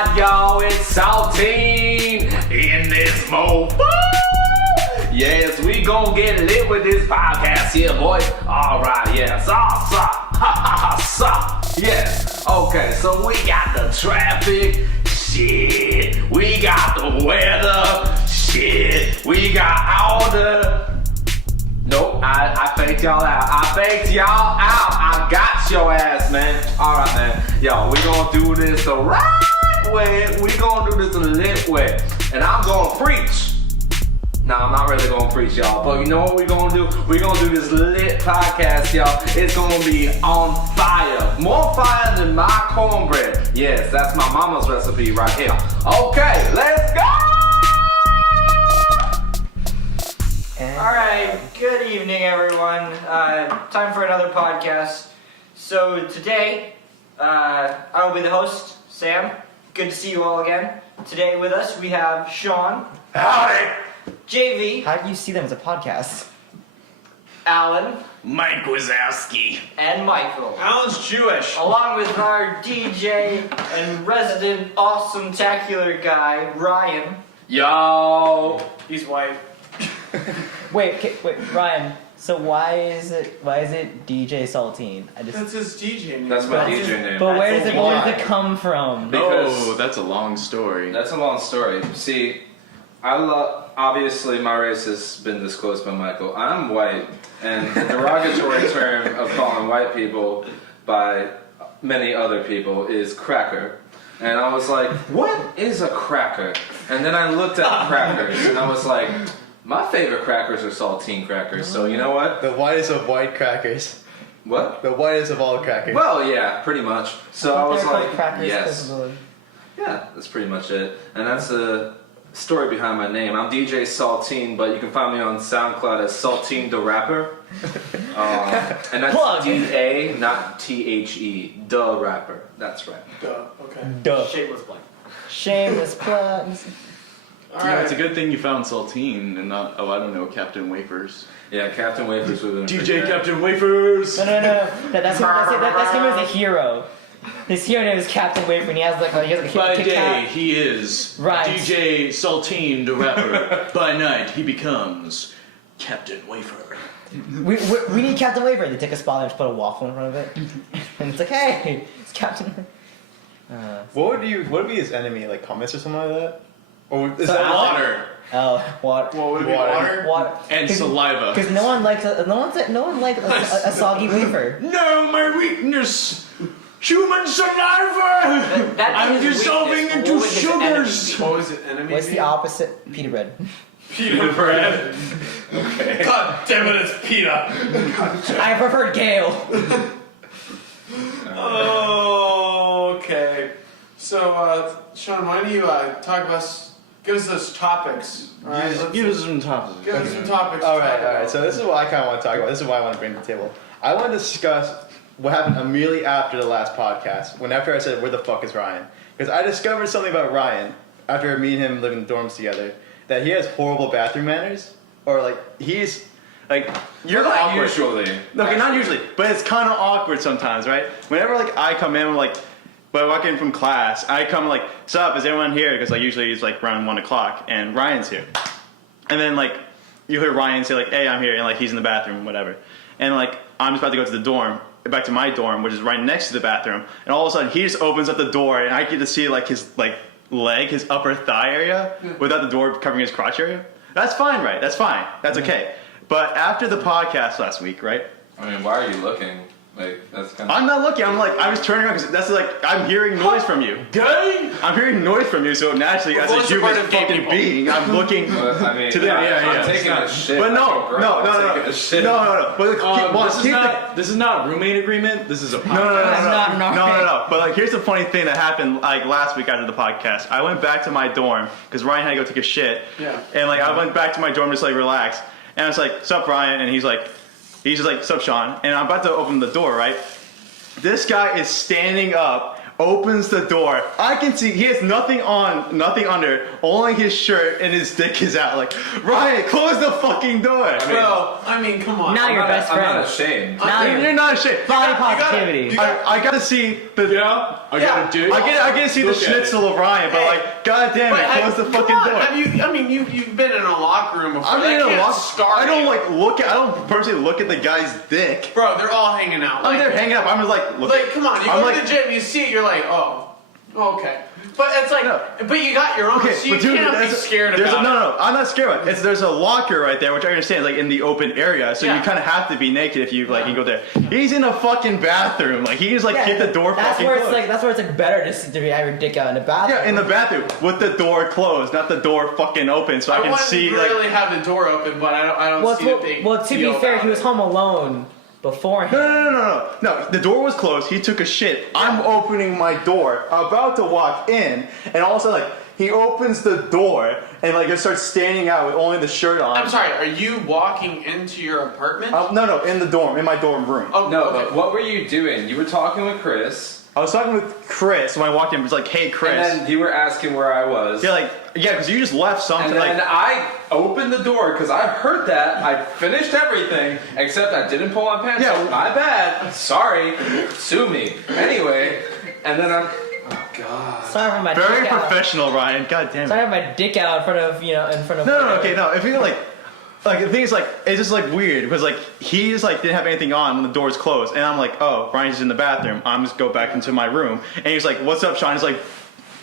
Alright, y'all, it's Saltine in this mofo. Yes, we gon' get lit with this podcast here, boy. Alright, yes. Yes. Okay, so we got the traffic. Shit. We got the weather. Shit. We got all the... Nope, I faked y'all out. I got your ass, man. Alright, man. Yo, we gonna do this the right way. We gonna do this the lit way. And I'm gonna preach. Nah, I'm not really gonna preach, y'all. But you know what we gonna do? We gonna do this lit podcast, y'all. It's gonna be on fire. More fire than my cornbread. Yes, that's my mama's recipe right here. Okay, let's go! Alright, good evening everyone. Time for another podcast. So today, I will be the host, Sam. Good to see you all again. Today with us we have Sean. Howdy! JV. How do you see them as a podcast? Alan. Mike Wazowski. And Michael. Alan's Jewish. Along with our DJ and resident awesome-tacular guy, Ryan. Yo! He's white. Wait, Ryan. So why is it DJ Saltine? That's his DJ name. That's my But- DJ name. But where That's does a it come from? Because- That's a long story. That's a long story. See, obviously my race has been disclosed by Michael. I'm white, and the derogatory term of calling white people by many other people is cracker. And I was like, what is a cracker? And then I looked at crackers, and I was like, my favorite crackers are saltine crackers, so you know what? The whitest of white crackers. What? The whitest of all crackers. Well, yeah, pretty much. So I was They're called like, crackers yes. because of Yeah, that's pretty much it. And that's the story behind my name. I'm DJ Saltine, but you can find me on SoundCloud as Saltine the Rapper. And that's Plug. D-A, not T-H-E. The Rapper. That's right. Duh. Okay. Duh. Shameless plug. Shameless plugs. Yeah, it's a good thing you found Saltine and not, I don't know, Captain Wafers. Yeah, Captain Wafers would have been pretty DJ good. Captain Wafers! No. That's him as a hero. His hero name is Captain Wafer, and he has like a By Kit day, Kat. he is Right. DJ Saltine the Rapper. By night, he becomes Captain Wafer. We need Captain Wafer. They take a spot and just put a waffle in front of it, and it's like, hey, it's Captain. What would be his enemy? Like comments or something like that? Or is So that Alan- Water Oh, what? What would it be? Water. Water? and saliva. Because no one likes a soggy wafer. No, my weakness! Human saliva! That I'm is dissolving weakness. into What would his enemy sugars! be? What was it? Enemy? What's the opposite? Pita bread. Peter bread. Okay. God damn it, it's Peter. I prefer Gale. Oh, okay. So, Sean, why don't you give us those topics? All right, let's Give us some topics. give us some topics. All right. So this is what I kind of want to talk about. This is what I want to bring to the table. I want to discuss what happened immediately after the last podcast. After I said, "Where the fuck is Ryan?" Because I discovered something about Ryan after me and him living in dorms together. That he has horrible bathroom manners, or like he's like you're Not awkward. usually. Okay, not usually, but it's kind of awkward sometimes, right? Whenever like I come in, like, but I walk in from class, I come like, "Sup, is everyone here?" Because like usually it's like around 1 o'clock, and Ryan's here, and then like you hear Ryan say like, "Hey, I'm here," and like he's in the bathroom, whatever, and like I'm just about to go to the dorm, back to my dorm, which is right next to the bathroom, and all of a sudden he just opens up the door, and I get to see like his like leg, his upper thigh area, without the door covering his crotch area. That's fine, right? That's fine. That's okay. But after the podcast last week, right? I mean, why are you looking? Like, that's kind of... I'm not looking. I was turning around because that's like I'm hearing noise from you. Gay! I'm hearing noise from you, so naturally, as a What's the human part of gay fucking people? being, I'm looking I mean, to the. I'm taking a shit. But no. I'm taking a shit. No. But This is not roommate agreement. This is a podcast. No. But like, here's the funny thing that happened like last week after the podcast. I went back to my dorm because Ryan had to go take a shit. Yeah. And like, I went back to my dorm just like relax, and I was like, "Sup, Ryan?" And he's just like, "Sup, Sean?" And I'm about to open the door, right? This guy is standing up opens the door. I can see he has nothing on, nothing under, only his shirt and his dick is out. Like, Ryan, close the fucking door. Bro, I mean, come on. Now I'm you're not- best I'm friend. not ashamed. Now You're not ashamed. Body gotta- positivity. you gotta- I gotta see the. Yeah, I Yeah. got a dick. I get to see the Look at schnitzel of Ryan, but Hey. like, god damn But it, close the come fucking on, door. Have you? I mean, you've been in a locker room before. I'm That in a can't lock. start I don't you. like look at. I don't personally look at the guy's dick. Bro, they're all hanging out. I'm Like, there hanging up. I'm just like, look. like, come on. You I'm go like- to the gym, you see it, you're like, oh, okay. But it's like, No. but you got your own, Okay, so you but dude, can't be there's scared there's about it. no, I'm not scared of it. There's a locker right there, which I understand, like in the open area, so Yeah. you kind of have to be naked if you like you go there. He's in a fucking bathroom, like he just like hit the door That's fucking where it's closed. like that's where it's like better to have your dick out in the bathroom. Yeah, in the bathroom with the door closed, not the door fucking open, so I can wouldn't see like. really have the door open, but I don't Well, see a big well, to be deal fair, about he was it. home alone beforehand. No. The door was closed. He took a shit. I'm opening my door, about to walk in, and all of a sudden, like, he opens the door and like just starts standing out with only the shirt on. I'm sorry, are you walking into your apartment? No, in the dorm, in my dorm room. Oh, No, okay. but what were you doing? You were talking with Chris, I was talking with Chris when I walked in. It was like, "Hey, Chris." and then you were asking where I was. Yeah, because you just left something And then like. I opened the door because I heard that. I finished everything except I didn't pull my pants Yeah. up. My bad. Sorry. Sue me. Anyway, and then I'm. Oh God. Sorry for my Very dick out. professional, Ryan. God damn it. Sorry for my dick out in front of in front of. No, okay, no. If you like the thing is like, it's just like weird because like he just like didn't have anything on when the door's closed, and I'm like, oh, Ryan's in the bathroom. I'm just go back into my room, and he's like, what's up, Sean? He's like,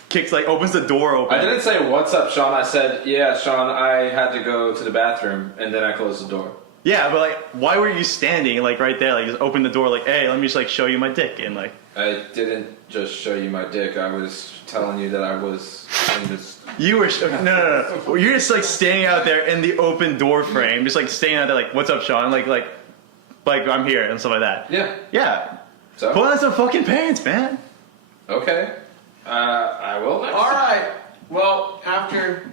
kicks like opens the door open. I didn't say what's up, Sean. I said, yeah, Sean. I had to go to the bathroom, and then I closed the door. Yeah, but like, why were you standing like right there? Like, just open the door. Like, hey, let me just like show you my dick, and like. I didn't just show you my dick. I was telling you that I was in this. You were no. You're just like standing out there in the open door frame, just like standing out there, like, "What's up, Sean?" Like I'm here and stuff like that. Yeah. Yeah. So. Put on some fucking pants, man. Okay. I will. Next All time. right. Well, after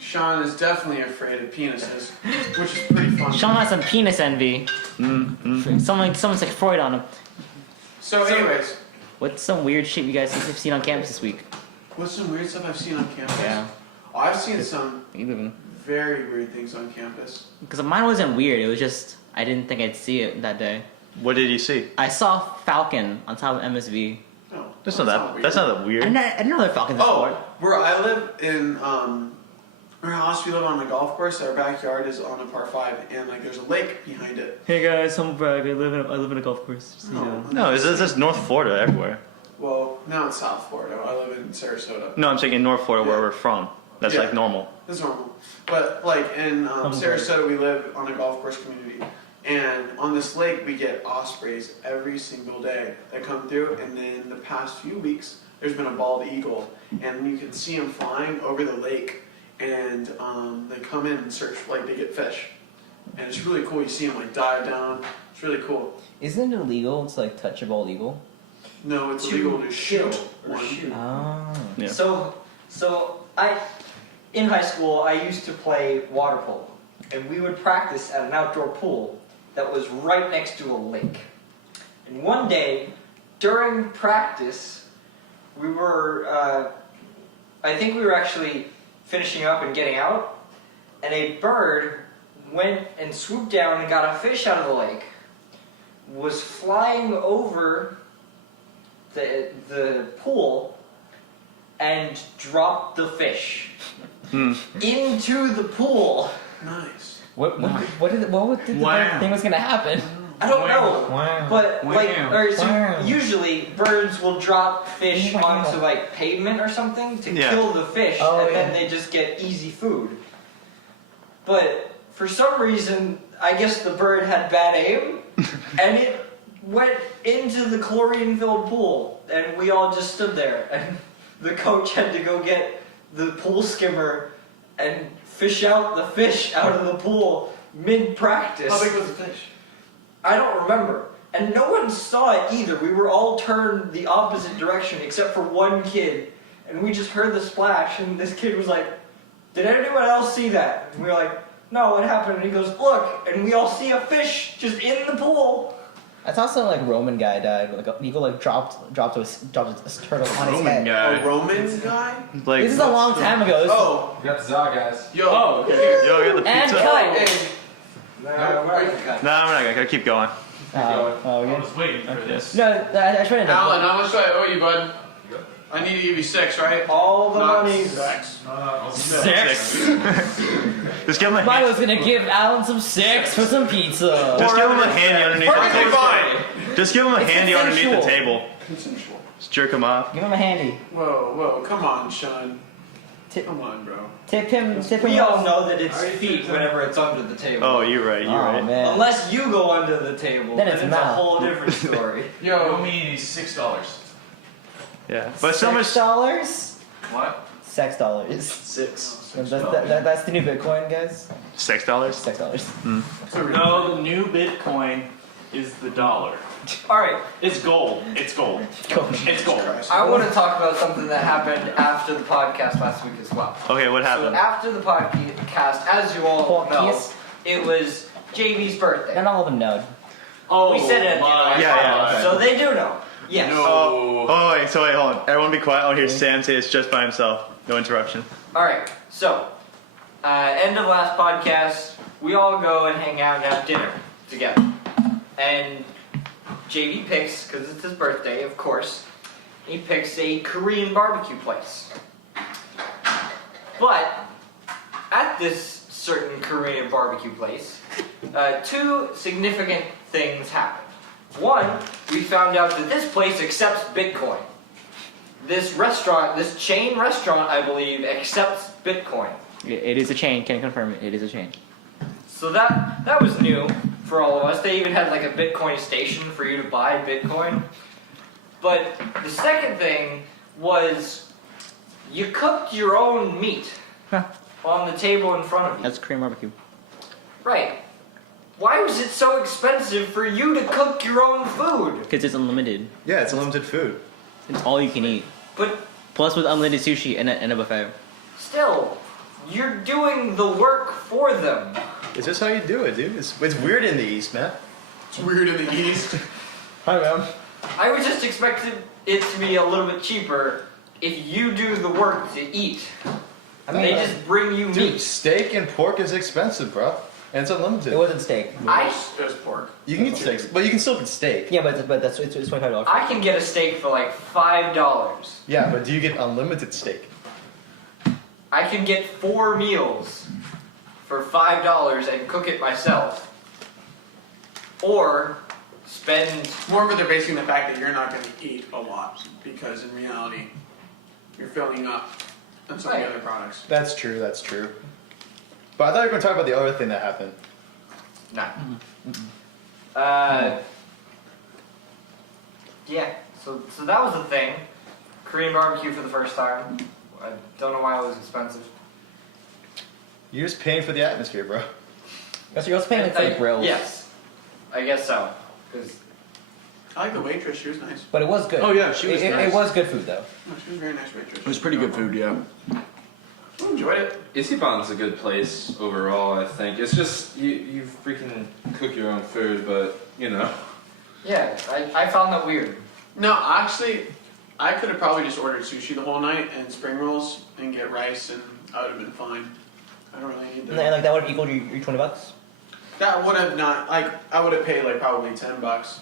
Sean is definitely afraid of penises, which is pretty fun. Sean has some penis envy. Someone's like Freud on him. So, anyways, What's some weird shit you guys have seen on campus this week? what's some weird stuff I've seen on campus? Yeah. Oh, I've seen some You live in. very weird things on campus. Because mine wasn't weird. It was just I didn't think I'd see it that day. What did you see? I saw Falcon on top of MSV. No, That's not that. weird. That's not that I weird. didn't know there were Falcons before. Oh, where I live in our house, we live on a golf course. Our backyard is on a par 5, and like there's a lake behind it. Hey guys, I'm Bragg. I live in a golf course. Just, No, it's just North Florida everywhere. Well, now it's South Florida. I live in Sarasota. No, I'm saying in North Florida where Yeah. we're from. That's Yeah. like normal. That's normal. But like in I'm Sarasota, we live on a golf course community, and on this lake we get ospreys every single day that come through. And then the past few weeks, there's been a bald eagle, and you can see them flying over the lake, and they come in and search, like they get fish, and it's really cool. You see them like dive down. It's really cool. Isn't it illegal to like touch a bald eagle? No, it's To illegal to kill shoot or one. shoot. Oh. Yeah. So in high school, I used to play water polo, and we would practice at an outdoor pool that was right next to a lake. And one day, during practice, we were, I think we were actually finishing up and getting out, and a bird went and swooped down and got a fish out of the lake, was flying over the pool, and dropped the fish into the pool. Nice. What did the Wow. thing was gonna happen? I don't know, Wow. but like, Wow. or so Wow. usually birds will drop fish Wow. onto like pavement or something to Yeah. kill the fish, Oh, and yeah. then they just get easy food. But for some reason, I guess the bird had bad aim, and it went into the chlorine-filled pool, and we all just stood there, and the coach had to go get the pool skimmer and fish out the fish out of the pool mid-practice. How big was the fish? I don't remember. And no one saw it either. We were all turned the opposite direction except for one kid. And we just heard the splash, and this kid was like, "Did anyone else see that?" And we were like, "No, what happened?" And he goes, "Look." And we all see a fish just in the pool. I saw some like Roman guy died. Like an eagle like dropped a turtle on his Roman head. guy. A Roman guy? Like, This is a long time ago. This Oh, We got the Zaw guys. yo. Oh, okay. yo, get the and pizza. cut. Hey, No, where are you cut? No, we're not gonna keep going. Oh, I yeah. was waiting for this. No, I tried to. Alan, how much do I owe you, bud? I need to give you 6, right? All the Not money. 6. Six. Just give him a I hand. was gonna give Alan some six for some pizza. Just give him a handy underneath the Perfectly table. fine. Just give him a It's handy underneath the consensual. table. Consensual. Just jerk him off. Give him a handy. Whoa, come on, Sean. Tip- Come on, bro. Tip him. We all know that it's feet whenever it's under the table. Oh, you're right. You're Oh right. man. Unless you go under the table, Then then it's it's a mouth. whole different story. You owe Yo, me $6. Yeah, but so much. $6. What? $6. 6. That's the new Bitcoin, guys. $6. $6. No, the new Bitcoin is the dollar. Alright, It's gold. It's gold. It's gold. I want to talk about something that happened after the podcast last week as well. Okay, what So happened? after the podcast, as you all know, Podcast. it was JV's birthday. And all of them know. Oh, We said it at the my end. Yeah, So they do know. Yes. Oh, wait, hold on. Everyone be quiet. I want to hear Sam say it's just by himself. No interruption. Alright, so, end of last podcast, we all go and hang out and have dinner together. And JV picks, because it's his birthday, of course, he picks a Korean barbecue place. But, at this certain Korean barbecue place, two significant things happened. One, we found out that this place accepts Bitcoin. This restaurant, this chain restaurant, I believe, accepts Bitcoin. It is a chain. Can confirm it. It is a chain. So that was new for all of us. They even had like a Bitcoin station for you to buy Bitcoin. But the second thing was you cooked your own meat Huh. on the table in front of you. That's Korean barbecue. Right. Why was it so expensive for you to cook your own food? Because it's unlimited. Yeah, it's unlimited food. It's all you can eat. But Plus with unlimited sushi and a buffet. still, you're doing the work for them. It's just how you do it, dude. It's weird in the East, man. it's weird in the East. Hi, man. I would just expected it to be a little bit cheaper if you do the work to eat. I mean, They just bring you Dude, meat. steak and pork is expensive, bro. And it's unlimited. it wasn't steak. There's pork. You can get steaks, but you can still get steak. Yeah, but it's $25. I can get a steak for like $5. Yeah, but do you get unlimited steak? I can get 4 meals for $5 and cook it myself. Or spend. More of it, they're basing the fact that you're not going to eat a lot because in reality, you're filling up on some of Right. the other products. That's true. That's true. But I thought you were going to talk about the other thing that happened. Nah. Yeah, so that was the thing. Korean barbecue for the first time. I don't know why it was expensive. You're just paying for the atmosphere, bro. So you're also paying like, for the grills. Yes, I guess so. 'Cause I like the waitress. She was nice. But it was good. Oh, yeah, she was It nice. was good food though. No, she was a very nice waitress. It was pretty good food, yeah. I enjoyed it. Ichiban's a good place overall, I think. It's just, you freaking cook your own food, but, you know. yeah, I found that weird. No, actually, I could have probably just ordered sushi the whole night and spring rolls and get rice, and I would have been fine. I don't really need And that. like that would have equaled your $20. That would have not, like, I would have paid like probably $10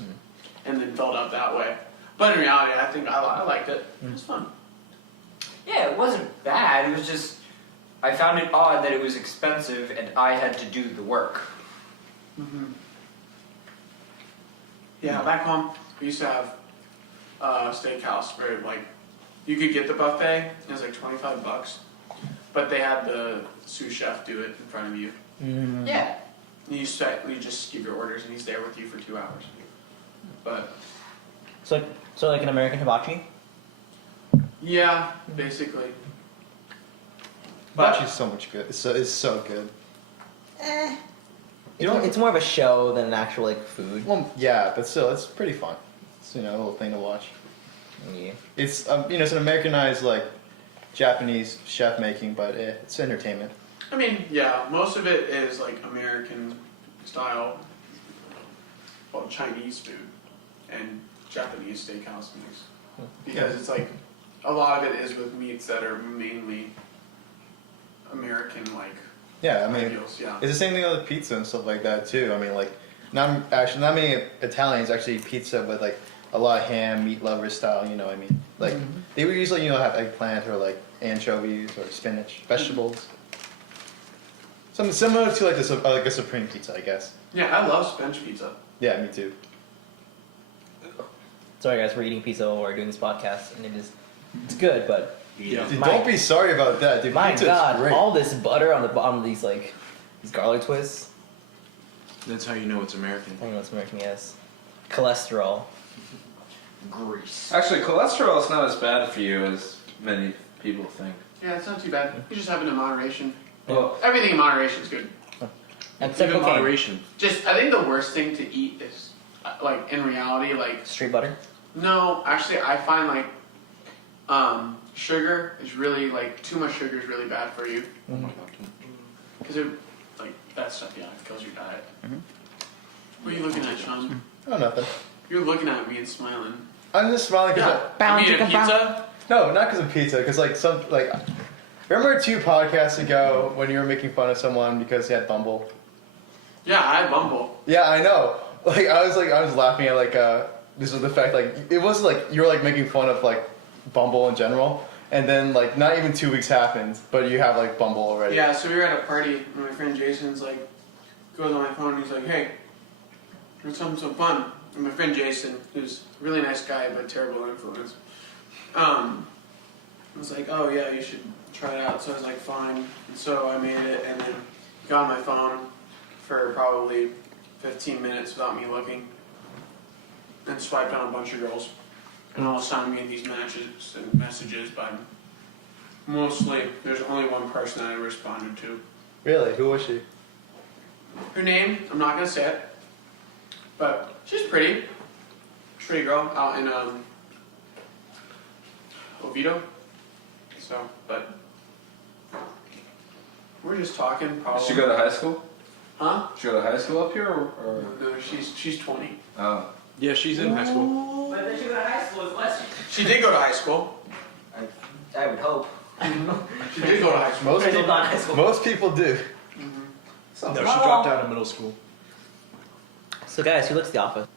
and then filled out that way. But in reality, I think I liked it. It was fun. Yeah, it wasn't bad. It was just I found it odd that it was expensive and I had to do the work. Yeah, back home, we used to have a steakhouse where, like, you could get the buffet, it was like $25, but they had the sous chef do it in front of you. Yeah. And you just give your orders and he's there with you for 2 hours. But, So like an American hibachi. yeah, basically. Hibachi's so much good. It's so good. You don't- It's more of a show than an actual like food. Well, yeah, but still, it's pretty fun. It's a little thing to watch. Yeah. It's it's an Americanized like Japanese chef making, but it's entertainment. I mean, yeah, most of it is like American style. well, Chinese food and Japanese steakhouse mix. Because it's like, a lot of it is with meats that are mainly American, like, Yeah, I mean, ideals, yeah. it's the same thing with pizza and stuff like that too. I mean, like, not many Italians actually eat pizza with like a lot of ham, meat lover style. You know, what I mean, like they would usually have eggplant or like anchovies or spinach, vegetables. Something similar to like a supreme pizza, I guess. Yeah, I love spinach pizza. Yeah, me too. Sorry guys, we're eating pizza while we're doing this podcast, and it's good, but Dude, My- don't be sorry about that, dude. my Pizza's God, great. all this butter on the bottom of these these garlic twists. That's how you know it's I American. don't know what's American, yes. Cholesterol. Grease. Actually, cholesterol is not as bad for you as many people think. Yeah, it's not too bad. You just have it in moderation. Well, Everything in moderation is good. Except Even cocaine. moderation. Just, I think the worst thing to eat is, like, in reality, like, Straight butter. no, actually, I find, like, sugar is really, like, too much sugar is really bad for you. Because it, like, that stuff, yeah, it kills your diet. What are you looking at, Sean? Oh, nothing. You're looking at me and smiling. I'm just smiling because Yeah, Bound I mean, a chicken pizza? no, not because of pizza. Because like remember 2 podcasts ago when you were making fun of someone because he had Bumble? Yeah, I have Bumble. Yeah, I know. I was laughing at this was the fact it wasn't like you were like making fun of like Bumble in general, and then like not even 2 weeks happened, but you have like Bumble already. Yeah, so we were at a party, and my friend Jason's like, goes on my phone, and he's like, hey, there's something so fun. And my friend Jason, who's a really nice guy, but terrible influence, was like, oh yeah, you should try it out. So I was like, fine. And so I made it, and then got on my phone for probably 15 minutes without me looking, and swiped on a bunch of girls. And all of a sudden, me these matches and messages, but mostly there's only one person that I responded to. Really? Who was she? Her name, I'm not gonna say it, but she's pretty. Pretty girl out in Oviedo. So, but we're just talking. did Probably. she go to high school? Huh? Did she go to high school up here, or? No, she's 20. Oh. Yeah, she's in high school. But then she went to high school with Leslie. She did go to high school. I would hope. She did go to high school. Most Still people, not high school. most people do. No, she dropped out of middle school. So guys, who looks The Office?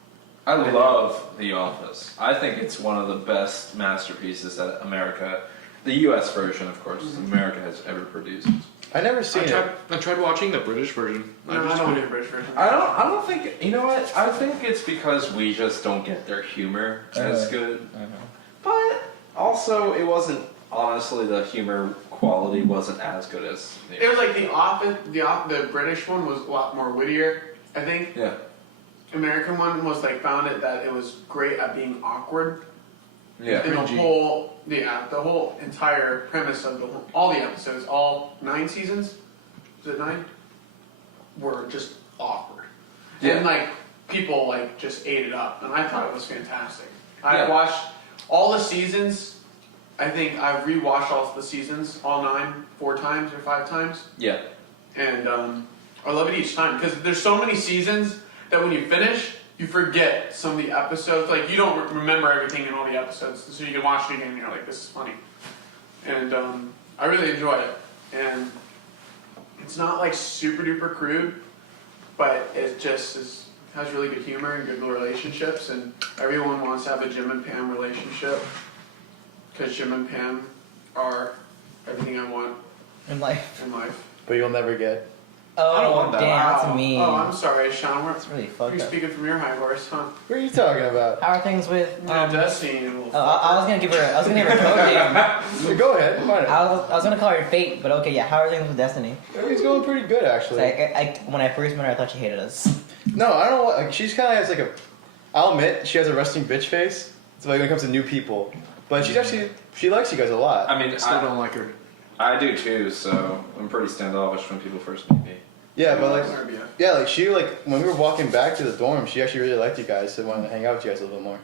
I love The Office. I think it's one of the best masterpieces that America, the U.S. version, of course, America has ever produced. I never seen it. I tried watching the British version. No, I don't do British version. I don't think, you know what? I think it's because we just don't get their humor as good. But also, it wasn't. Honestly, the humor quality wasn't as good as. It was like the Office. The British one was a lot more wittier, I think. Yeah. American one was like found it that it was great at being awkward. Yeah. And the whole entire premise of all the episodes, all 9 seasons, is it 9? Were just awkward. Yeah. And like people like just ate it up, and I thought it was fantastic. I Yeah. watched all the seasons. I think I've rewatched all the seasons, all 9, 4 times or 5 times, Yeah. and I love it each time because there's so many seasons that when you finish, you forget some of the episodes. Like, you don't remember everything in all the episodes, so you can watch it again and you're like, this is funny. And I really enjoy it. And it's not like super duper crude, but it just has really good humor and good relationships, and everyone wants to have a Jim and Pam relationship because Jim and Pam are everything I want In life. in life. But you'll never get. Oh, I don't want that. damn, Wow. that's mean. Oh, I'm sorry, Sean. That's really fucked You're up. speaking from your high horse, huh? What are you talking about? How are things with? Destiny. I was gonna give her. I was gonna give her a code name. Go ahead. Fine. I was gonna call her Fate, but okay, yeah. How are things with Destiny? Everything's going pretty good, So actually. when I first met her, I thought she hated us. No, I don't know. Like, she's kind of has like a. I'll admit, she has a resting bitch face. So like when it comes to new people, but she's actually she likes you guys a lot. I mean, I still don't like her. I do too, so I'm pretty standoffish when people first meet me. Yeah, but like she when we were walking back to the dorm, she actually really liked you guys, so wanted to hang out with you guys a little more.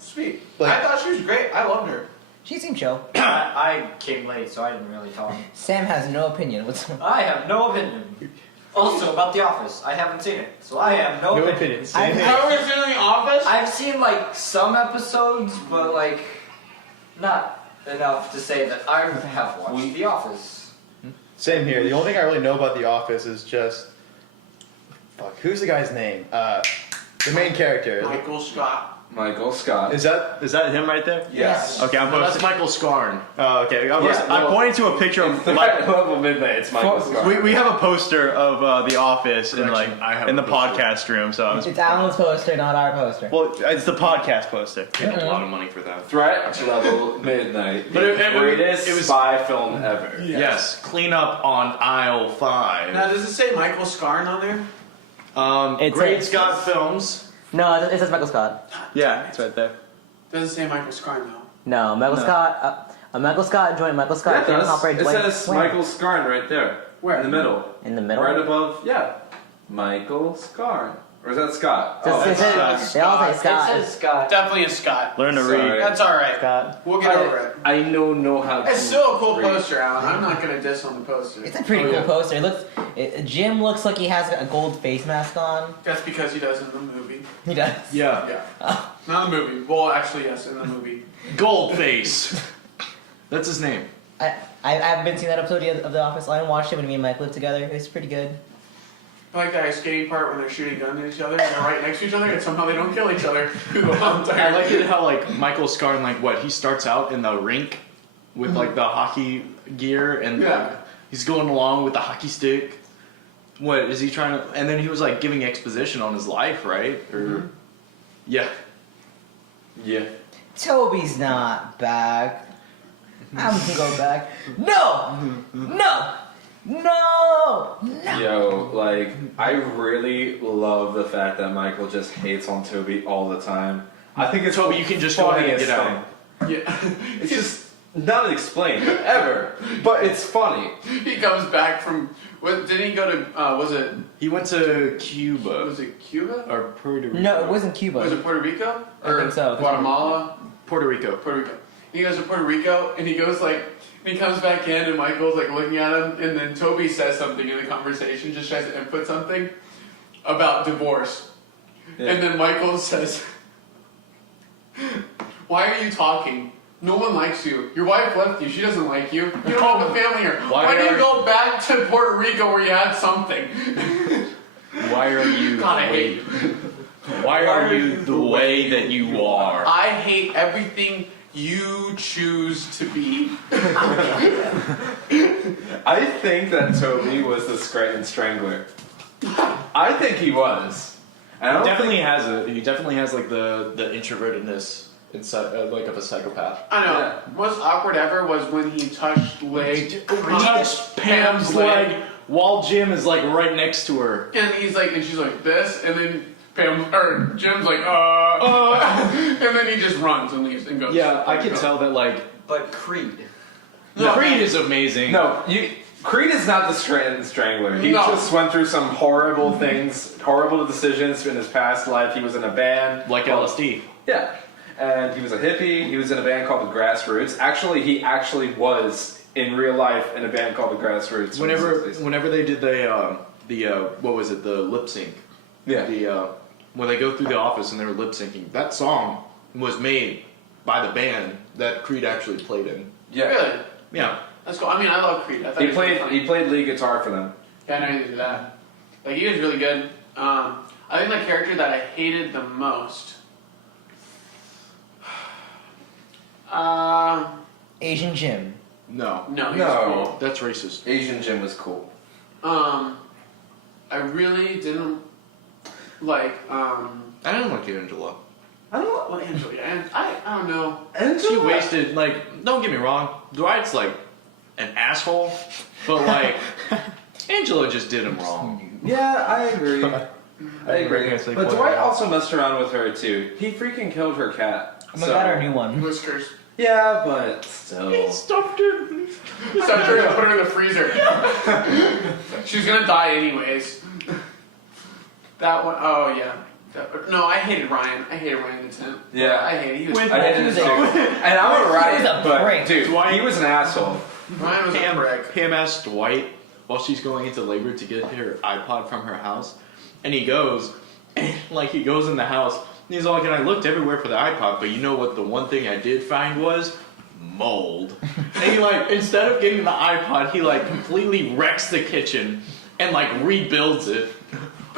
Sweet. Like- I thought she was great. I loved her. She seemed chill. I came late, so I didn't really talk. Sam has no opinion whatsoever. I have no opinion. Also, about The Office, I haven't seen it, so I have no No opinion. opinion. Same I've- here. Have we seen The Office? I've seen like some episodes, but like not enough to say that I have watched The Office. Same here. The only thing I really know about The Office is just, fuck, who's the guy's name? The main character. Michael Scott. Michael Scott. Is that? Is that him right there? Yes. Okay, I'm No, that's posting. Michael Scarn. Oh, okay. I'm well, pointing to a picture of Right level midnight. It's Michael Scott. we have a poster of The Office in like Correction, I have in the a poster. podcast room. So It's Alan's poster, not our poster. well, it's the podcast poster. Paid a lot of money for that. Threat level midnight. But it the greatest was- spy film ever. Yes, clean up on aisle 5. Now, does it say Michael Scarn on there? It's Great a- Scott Films. No, it says Michael Scott. Yeah, it's right there. Doesn't say Michael Scarn though. No, Michael No. Scott. Michael Scott joined Michael Scott. Yeah, it Can't does. operate It Dwayne- says Wait, Michael Scarn right there. Where? In the middle. in the middle. Right above, yeah. Michael Scarn. Or is that Scott? Just- Oh, it says- they all say It Scott. says Scott. Definitely a Scott. Learn to Sorry. read. That's all right. Scott. We'll get over it. I know how to It's still a cool read. poster, Alan. I'm not gonna diss on the poster. It's a pretty Oh, cool yeah. poster. It looks. Jim looks like he has a gold face mask on. That's because he does in the movie. He does. Yeah. Yeah. Not in the movie. Well, actually, yes, in the movie. Goldface. That's his name. I haven't been seeing that episode yet of The Office. I watched it when me and Mike lived together. It was pretty good. I like that skating part when they're shooting guns at each other and they're right next to each other and somehow they don't kill each other. I like it how like Michael Scarn he starts out in the rink with like the hockey gear and Yeah. like, he's going along with the hockey stick. What is he trying to? And then he was like giving exposition on his life, right? Or yeah, Yeah. Toby's not back. I'm gonna go back. No! No! No! No! Yo, like, I really love the fact that Michael just hates on Toby all the time. I think it's Toby, the you can just go ahead and funniest get out. thing. Yeah. It's just not explained ever, but it's funny. He comes back from. What, did he go to? Was it? He went to Cuba Was it Cuba? or Puerto Rico. No, it wasn't Cuba. Was it Puerto Rico? I Or think so. Guatemala? Puerto Rico. Puerto Rico. He goes to Puerto Rico and he goes like. And he comes back in and Michael's like looking at him and then Toby says something in the conversation, just tries to input something about divorce. Yeah. And then Michael says, "Why are you talking? No one likes you. Your wife left you. She doesn't like you. You don't have a family here. Why do you go back to Puerto Rico where you had something?" Why are you? God, I hate Why are you the way that you are? I hate everything you choose to be. I think that Toby was the Scranton Strangler. I think he was. I don't He definitely has like the introvertedness inside like of a psychopath. I know. Yeah. Most awkward ever was when he touched leg. Touch Pam's leg while Jim is like right next to her. And he's like, and she's like this, and then Jim's like, and then he just runs and leaves and goes. Yeah, I can tell that like But Creed. No. Creed is amazing. No, Creed is not the Scranton Strangler. He No. just went through some horrible things, horrible decisions in his past life. He was in a band. like LSD. Yeah. And he was a hippie. He was in a band called the Grassroots. Actually, he actually was in real life in a band called the Grassroots. in the 60s. Whenever they did the what was it, the lip sync? Yeah. The when they go through the office and they were lip syncing, that song was made by the band that Creed actually played in. Yeah. Really? Yeah. That's cool. I mean, I love Creed. I thought He was really played. funny. He played lead guitar for them. Yeah, I know he did that. Like he was really good. I think the character that I hated the most. Asian Jim. No. No, he No. was cool. That's racist. Asian Jim was cool. I really didn't like. I didn't like Angela. I don't know what Angela. I don't know. She wasted like. Don't get me wrong. Dwight's like an asshole, but like Angela just did him wrong. Yeah, I agree. I agree. gonna say But quite Dwight right. also messed around with her too. He freaking killed her cat. Oh my god, our new one. Whiskers. Yeah, but still. Stuffed her. Stuffed her and put her in the freezer. She's gonna die anyways. That one, oh yeah. No, I hated Ryan. I hated Ryan the Tent. Yeah. I hated. He was. I hated was it a- too. And I'm a He was riot, a but prick. dude, he was an asshole. Ryan was a prick. Pam asked Dwight, while she's going into labor to get her iPod from her house, and he goes, and like he goes in the house, and he's like, and I looked everywhere for the iPod, but you know what? The one thing I did find was mold. And he like, instead of getting the iPod, he like completely wrecks the kitchen and like rebuilds it.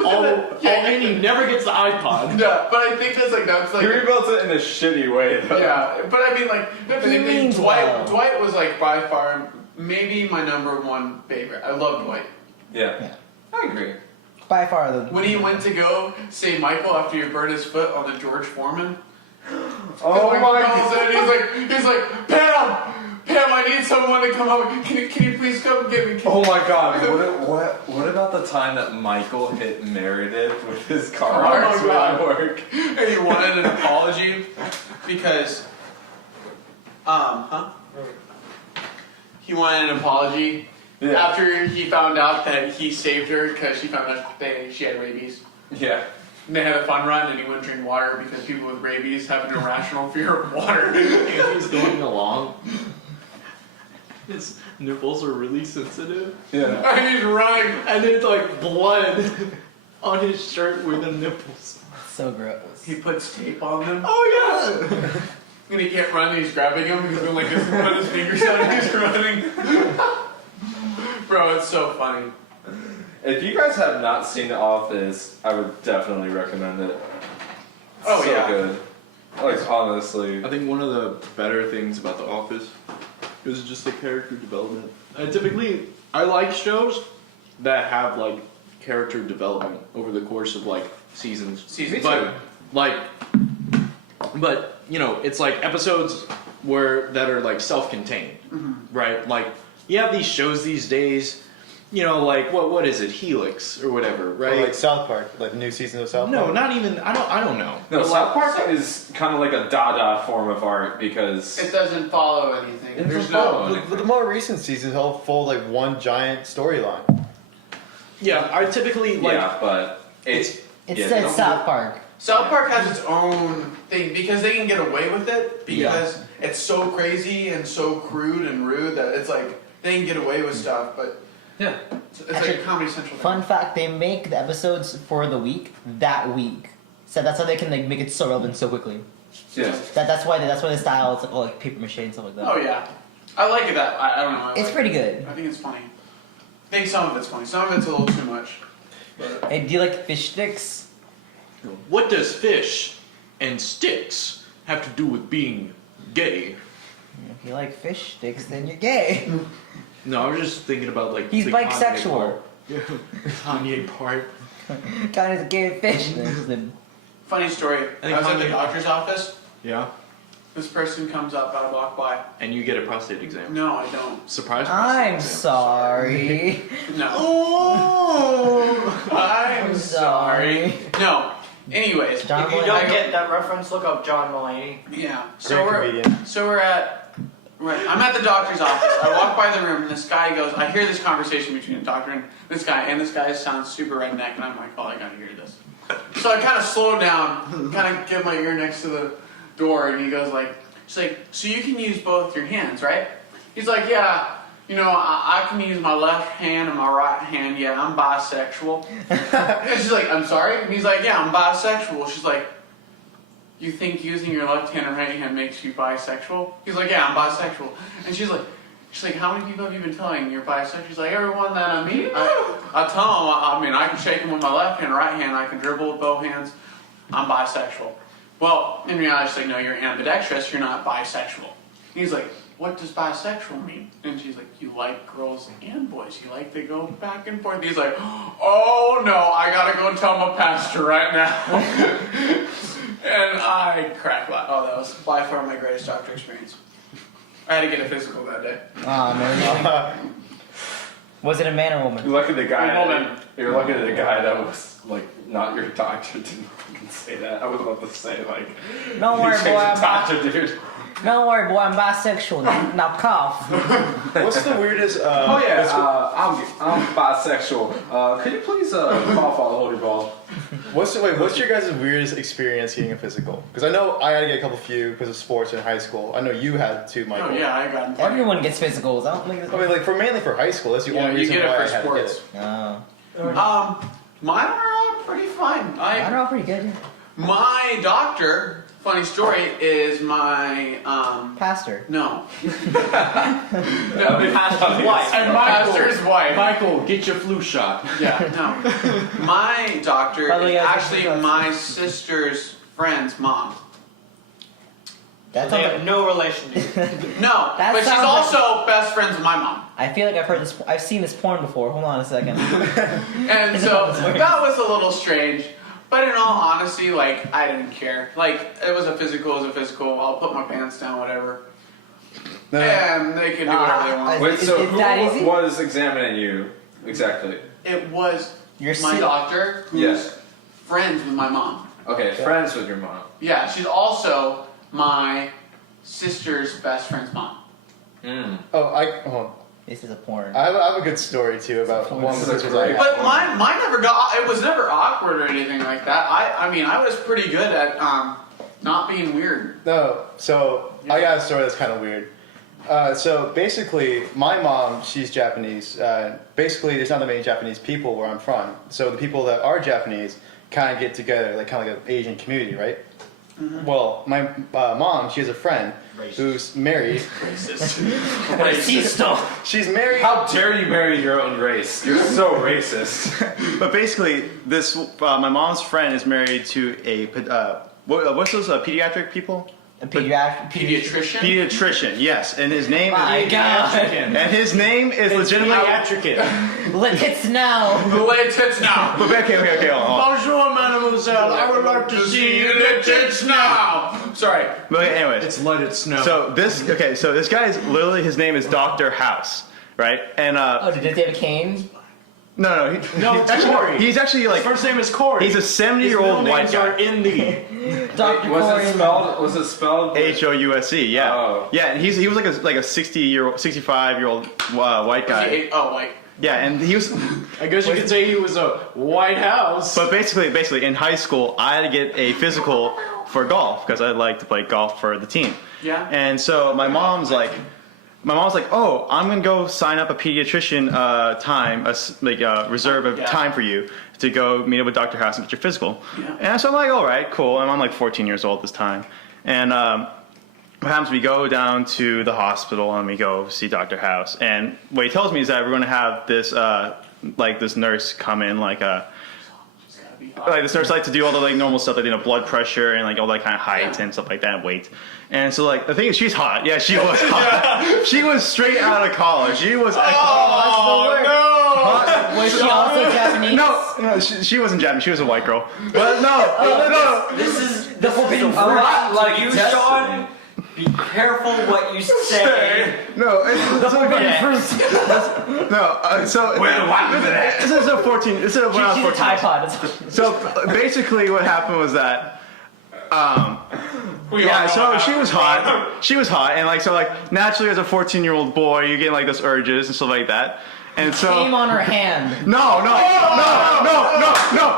And he never gets the iPod. Yeah, but I think that's He rebuilt it in a shitty way, though. yeah. But I mean, like, means well. Dwight was like by far maybe my number one favorite. I love Dwight. Yeah. I agree. By far the. When he went to go save Michael after he burned his foot on the George Foreman. Oh Michael my calls god. in, he's like, Pam, I need someone to come over. Can you please come get me? Oh my god. What about the time that Michael hit Meredith with his car? Oh my when God. I work? And he wanted an apology because, he wanted an apology Yeah. after he found out that he saved her because she found out she had rabies. Yeah. And they had a fun run and he wouldn't drink water because people with rabies have an irrational fear of water. And he's going along. His nipples are really sensitive. Yeah. And he's running. And there's like blood on his shirt where the nipples. So gross. He puts tape on them. Oh yeah! And he can't run and he's grabbing him. He's going like this, put his fingers out and he's running. Bro, it's so funny. If you guys have not seen The Office, I would definitely recommend it. It's Oh, so yeah. good. Like, honestly. I think one of the better things about The Office is just the character development. Typically, I like shows that have like character development over the course of like seasons. But you know, it's like episodes that are like self-contained, right? Like you have these shows these days. You know, like what is it, Helix or whatever, Or right? like South Park, like new seasons of South No, Park. not even. I don't know. No, But, South like, Park is kind of like a Dada form of art because It doesn't follow anything. And There's for no. the more recent seasons all fold like one giant storyline. Yeah, I typically like. yeah, but it's It yeah, said don't- South Park. South Park has its own thing because they can get away with it because it's so crazy and so crude and rude that it's like they can get away with stuff, but Yeah. it's Actually, like Comedy Central. Fun fact: they make the episodes for the week that week, so that's how they can like make it so relevant so quickly. Yeah. That's why the style is like all like paper mache and stuff like that. Oh yeah, I like it. That I don't know. I It's like pretty it. good. I think it's funny. I think some of it's funny. Some of it's a little too much. But Hey, do you like fish sticks? What does fish and sticks have to do with being gay? If you like fish sticks, then you're gay. No, I was just thinking about like He's the bisexual. Kanye part. Kanye's a gay fish. funny story. I think I was at the Kanye- doctor's office. Yeah. This person comes up. I walk by. And you get a prostate exam. No, I don't. Surprise prostate I'm exam. sorry. No. Oh! I'm sorry. No. Anyways, John If you Mulaney. don't get that reference, look up John Mulaney. yeah. Great comedian. I'm at the doctor's office. I walk by the room and this guy goes, I hear this conversation between the doctor and this guy sounds super redneck, and I'm like, oh, I gotta hear this. So I kind of slow down, kind of get my ear next to the door, and he goes like, she's like, so you can use both your hands, right? He's like, yeah, you know, I can use my left hand and my right hand, yeah, I'm bisexual. And she's like, I'm sorry? And he's like, yeah, I'm bisexual. She's like, you think using your left hand and right hand makes you bisexual? He's like, yeah, I'm bisexual. And she's like, how many people have you been telling you're bisexual? She's like, everyone that I meet. I tell them, I can shake them with my left hand, right hand, I can dribble with both hands. I'm bisexual. Well, in reality, she's like, no, you're ambidextrous, you're not bisexual. He's like, what does bisexual mean? And she's like, you like girls and boys. You like to go back and forth. He's like, oh no, I gotta go tell my pastor right now. And I cracked laugh. Oh, that was by far my greatest doctor experience. I had to get a physical that day. Aw, man. Was it a man or woman? You're lucky the guy. Woman. You're lucky the guy that was like not your doctor didn't fucking say that. I was about to say like. Don't worry, you boy. changed the doctor, dude. Don't worry, boy, I'm bisexual. Now cough. What's the weirdest? Oh yeah, I'm bisexual. Could you please cough while I hold your ball? What's your guys' weirdest experience getting a physical? Because I know I had to get a couple few because of sports in high school. I know you had too, Michael. Oh yeah, I got. Everyone gets physicals. I don't think it's... I mean, like mainly for high school. That's the Yeah, only you reason get it why for I had sports. to get it. Oh. Mine are pretty fine. They're all pretty good. My doctor, funny story, is my Pastor. no. Pastor's wife. And my pastor's wife. Michael, get your flu shot. Yeah, no. My doctor By the way, is I was actually thinking my sister's friend's mom. That's They all have no relation to you. No, That but she's sounds like- also best friends with my mom. I feel like I've heard this. I've seen this porn before. Hold on a second. And so that was a little strange. But in all honesty, like, I didn't care. Like, it was a physical, I'll put my pants down, whatever. And they can do whatever they want. Wait, so Is that who easy? was examining you exactly? It was Your my si- doctor who's Yes. friends with my mom. Okay, friends with your mom. Yeah, she's also my sister's best friend's mom. Mm. This is a porn. I have a good story too about one This is sister great. that I But had. mine never got. It was never awkward or anything like that. I mean, I was pretty good at not being weird. No, so I got a story that's kind of weird. So basically, my mom, she's Japanese. Basically, there's not that many Japanese people where I'm from. So the people that are Japanese kind of get together, like kind of like an Asian community, right? Mm-hmm. Well, my mom, she has a friend who's married. She's married. How dare you marry your own race? You're so racist. But basically, this my mom's friend is married to a what's those pediatric people? A pediatric. Pediatrician. Pediatrician, yes, and his name My is God. and his name is legitimately Let it now. The way it tits now. But okay, hold on. Bonjour, mademoiselle. I would like to see you. the tits now. Sorry. But anyways, It's let it snow. so this guy's literally his name is Dr. House, right? And Oh, did they have a cane? no, it's Corey. he's actually like His first name is Corey. he's a 70-year-old white Names are guy. in the. Dr. Was Corey. it spelled? Was it spelled? HOUSE, yeah, Oh. yeah, and he was like a 65-year-old white guy, Oh, like. yeah, and he was. I guess you could say he was a White House. But basically, in high school, I had to get a physical for golf because I like to play golf for the team. Yeah. And so my mom's like, oh, I'm gonna go sign up a pediatrician reserve of time for you to go meet up with Dr. House and get your physical. Yeah. And so I'm like, all right, cool. And I'm like 14 years old at this time. And what happens? We go down to the hospital and we go see Dr. House. And what he tells me is that we're gonna have this this nurse come in this nurse like to do all the like normal stuff like blood pressure and like all that kind of height and stuff like that and weight. And so like the thing is she's hot. Yeah, she was hot. She was straight out of college. She was hot. Was she also Japanese? No, she wasn't Japanese. She was a white girl. But no. This is the forbidden a fruit. lot like You, Destiny. Sean. Be careful what you say. No, so this is a 14. This is when I was She's a 14. Tide Pod. So basically, what happened was that, so she was hot. She was hot, and naturally, as a 14-year-old boy, you get like those urges and stuff like that. And so Came on her hand. no,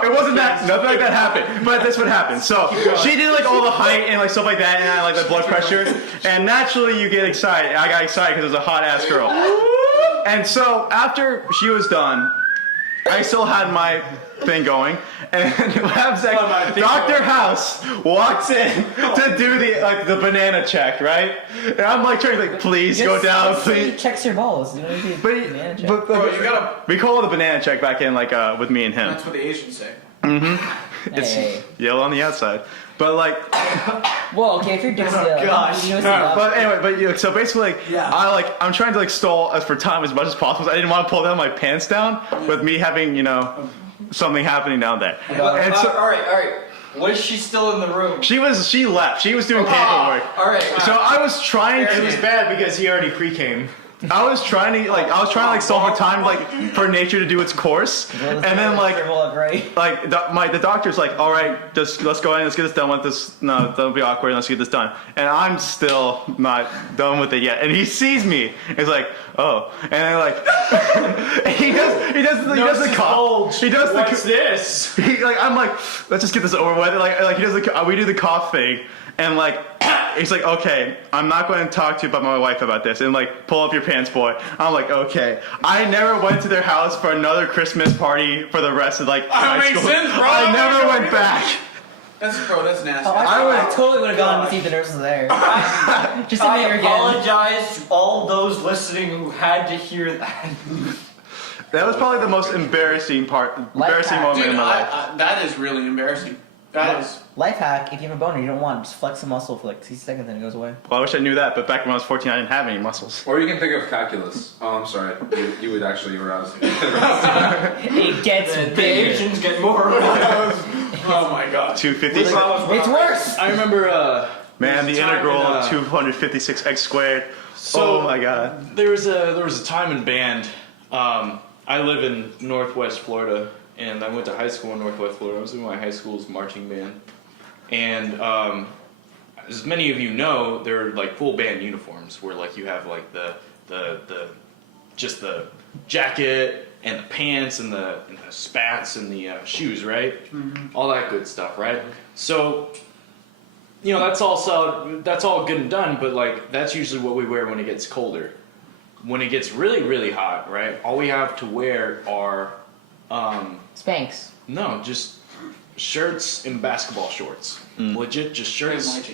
it wasn't that. Nothing like that happened. But that's what happened. So she did like all the height and like stuff like that, and I like the blood pressure, and naturally you get excited. I got excited because it was a hot ass girl. And so after she was done, I still had my thing going, and what happens next? Dr. House walks in to do the banana check, right? And I'm like trying to please go down, please. He checks your balls. You know, you But, banana check. Bro, you gotta. we call it the banana check back in with me and him. That's what the Asians say. It's Hey. yellow on the outside, but Well, okay, if you're Dixie, gosh. you know what's but anyway, so basically, I'm trying to stall as for time as much as possible. So I didn't want to pull down my pants down with me having something happening down there. And so all right. Was she still in the room? she left. She was doing paperwork. All right. So I was trying It to. was bad because he already pre-came. I was trying to solve a time for nature to do its course, and then the doctor's like, all right, let's go ahead and let's get this done with this. No, don't be awkward. Let's get this done. And I'm still not done with it yet. And he sees me. He's like, oh, and then he does the cough. He does What's this? I'm like, let's just get this over with. He does we do the cough thing, and he's like, okay, I'm not going to talk to you about my wife about this, and pull up your pants, boy. I'm like, okay. I never went to their house for another Christmas party for the rest of high school. Sense, bro. I never went back. That's nasty. I totally would have gone to see if the nurse was there. Just to I meet her again. apologize to all those listening who had to hear that. That was probably the most embarrassing moment Dude, in my life. that is really embarrassing. That is. Life hack: if you have a boner you don't want, just flex a muscle for 60 seconds and it goes away. Well, I wish I knew that, but back when I was 14, I didn't have any muscles. Or you can think of calculus. Oh, I'm sorry. You would actually arouse me. It gets The bigger. Asians get more. Oh my god. 256. It's worse. I remember. Man, the There's a time integral in, of 256x squared. So Oh my god. There was a time in band. I live in Northwest Florida, and I went to high school in Northwest Florida. I was in my high school's marching band, and as many of you know, they're full band uniforms where you have the just the jacket and the pants and the spats and the shoes, right? Mm-hmm. All that good stuff, right? So. That's all good and done, but that's usually what we wear when it gets colder. When it gets really, really hot, right? All we have to wear are Spanx. no, just shirts and basketball shorts. Legit, just shirts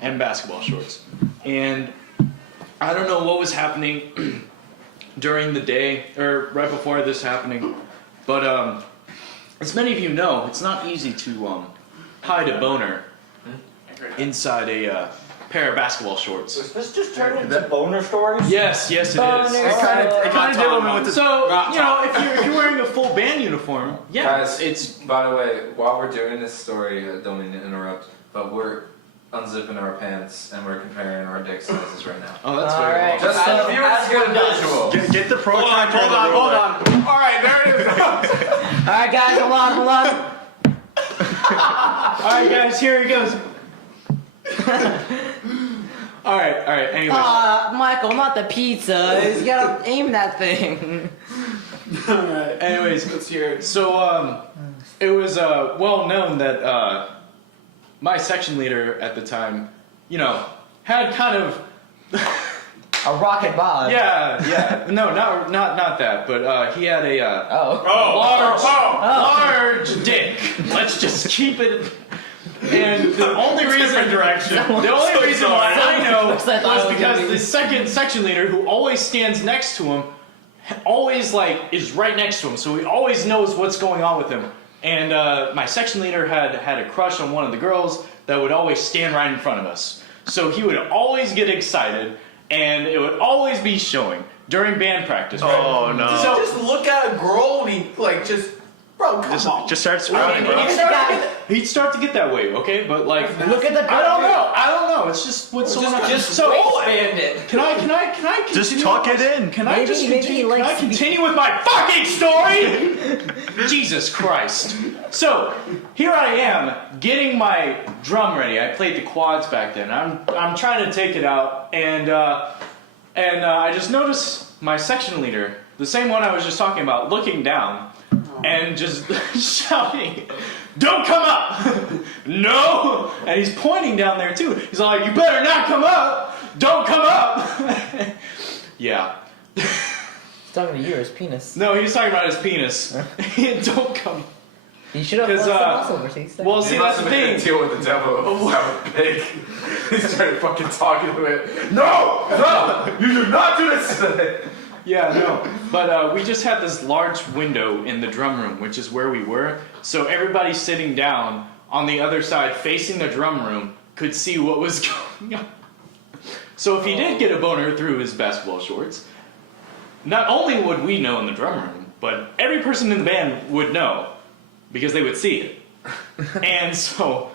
and basketball shorts. And I don't know what was happening during the day or right before this happening, but as many of you know, it's not easy to hide a boner inside a pair of basketball shorts. Is this just turned into boner stories? Yes, it is. It kind of did when we went to. So, if you're wearing a full band uniform, yeah, Guys, it's by the way, while we're doing this story, I don't mean to interrupt, but we're unzipping our pants and we're comparing our dick sizes right now. oh, that's All very right. well. Just so the viewers get a visual. Get the protractor and the Hold ruler. on. All right, there it is. All right, guys, hold on. All right, guys, here he goes. All right. Anyway, Michael, not the pizza. You gotta aim that thing. All right. anyways, Let's hear it. so it was well known that my section leader at the time, had kind of A rocket bod. no, not that, but he had a Oh. large dick. Let's just keep it. And the only reason why I know Looks like was I was because gonna be- the second section leader, who always stands next to him, always is right next to him, so he always knows what's going on with him. And my section leader had a crush on one of the girls that would always stand right in front of us. So he would always get excited, and it would always be showing during band practice. Right? Oh no. So- Just look at a girl and he bro, come on. Just start sprouting, bro. He'd start to get that way, okay? But Look at the. I don't know. It's just what someone. So Expand it. can I continue? Just tuck it in. Can I Maybe- just maybe continue? he Can I likes to be- continue with my fucking story? Jesus Christ! So here I am getting my drum ready. I played the quads back then. I'm trying to take it out, and I just noticed my section leader, the same one I was just talking about, looking down and just shouting, "Don't come up!" No! And he's pointing down there too. He's like, "You better not come up! Don't come up!" Yeah. He's talking to you, his penis. No, he was talking about his penis. Don't come. You should have 'Cause, flexed the muscle for 60 seconds. Well, see, that's the thing. Deal with the devil. Have a pig. He started fucking talking to it. No, you do not do this today. Yeah, no. But we just had this large window in the drum room, which is where we were. So everybody sitting down on the other side, facing the drum room, could see what was going on. So if he did get a boner through his basketball shorts, not only would we know in the drum room, but every person in the band would know because they would see it. And so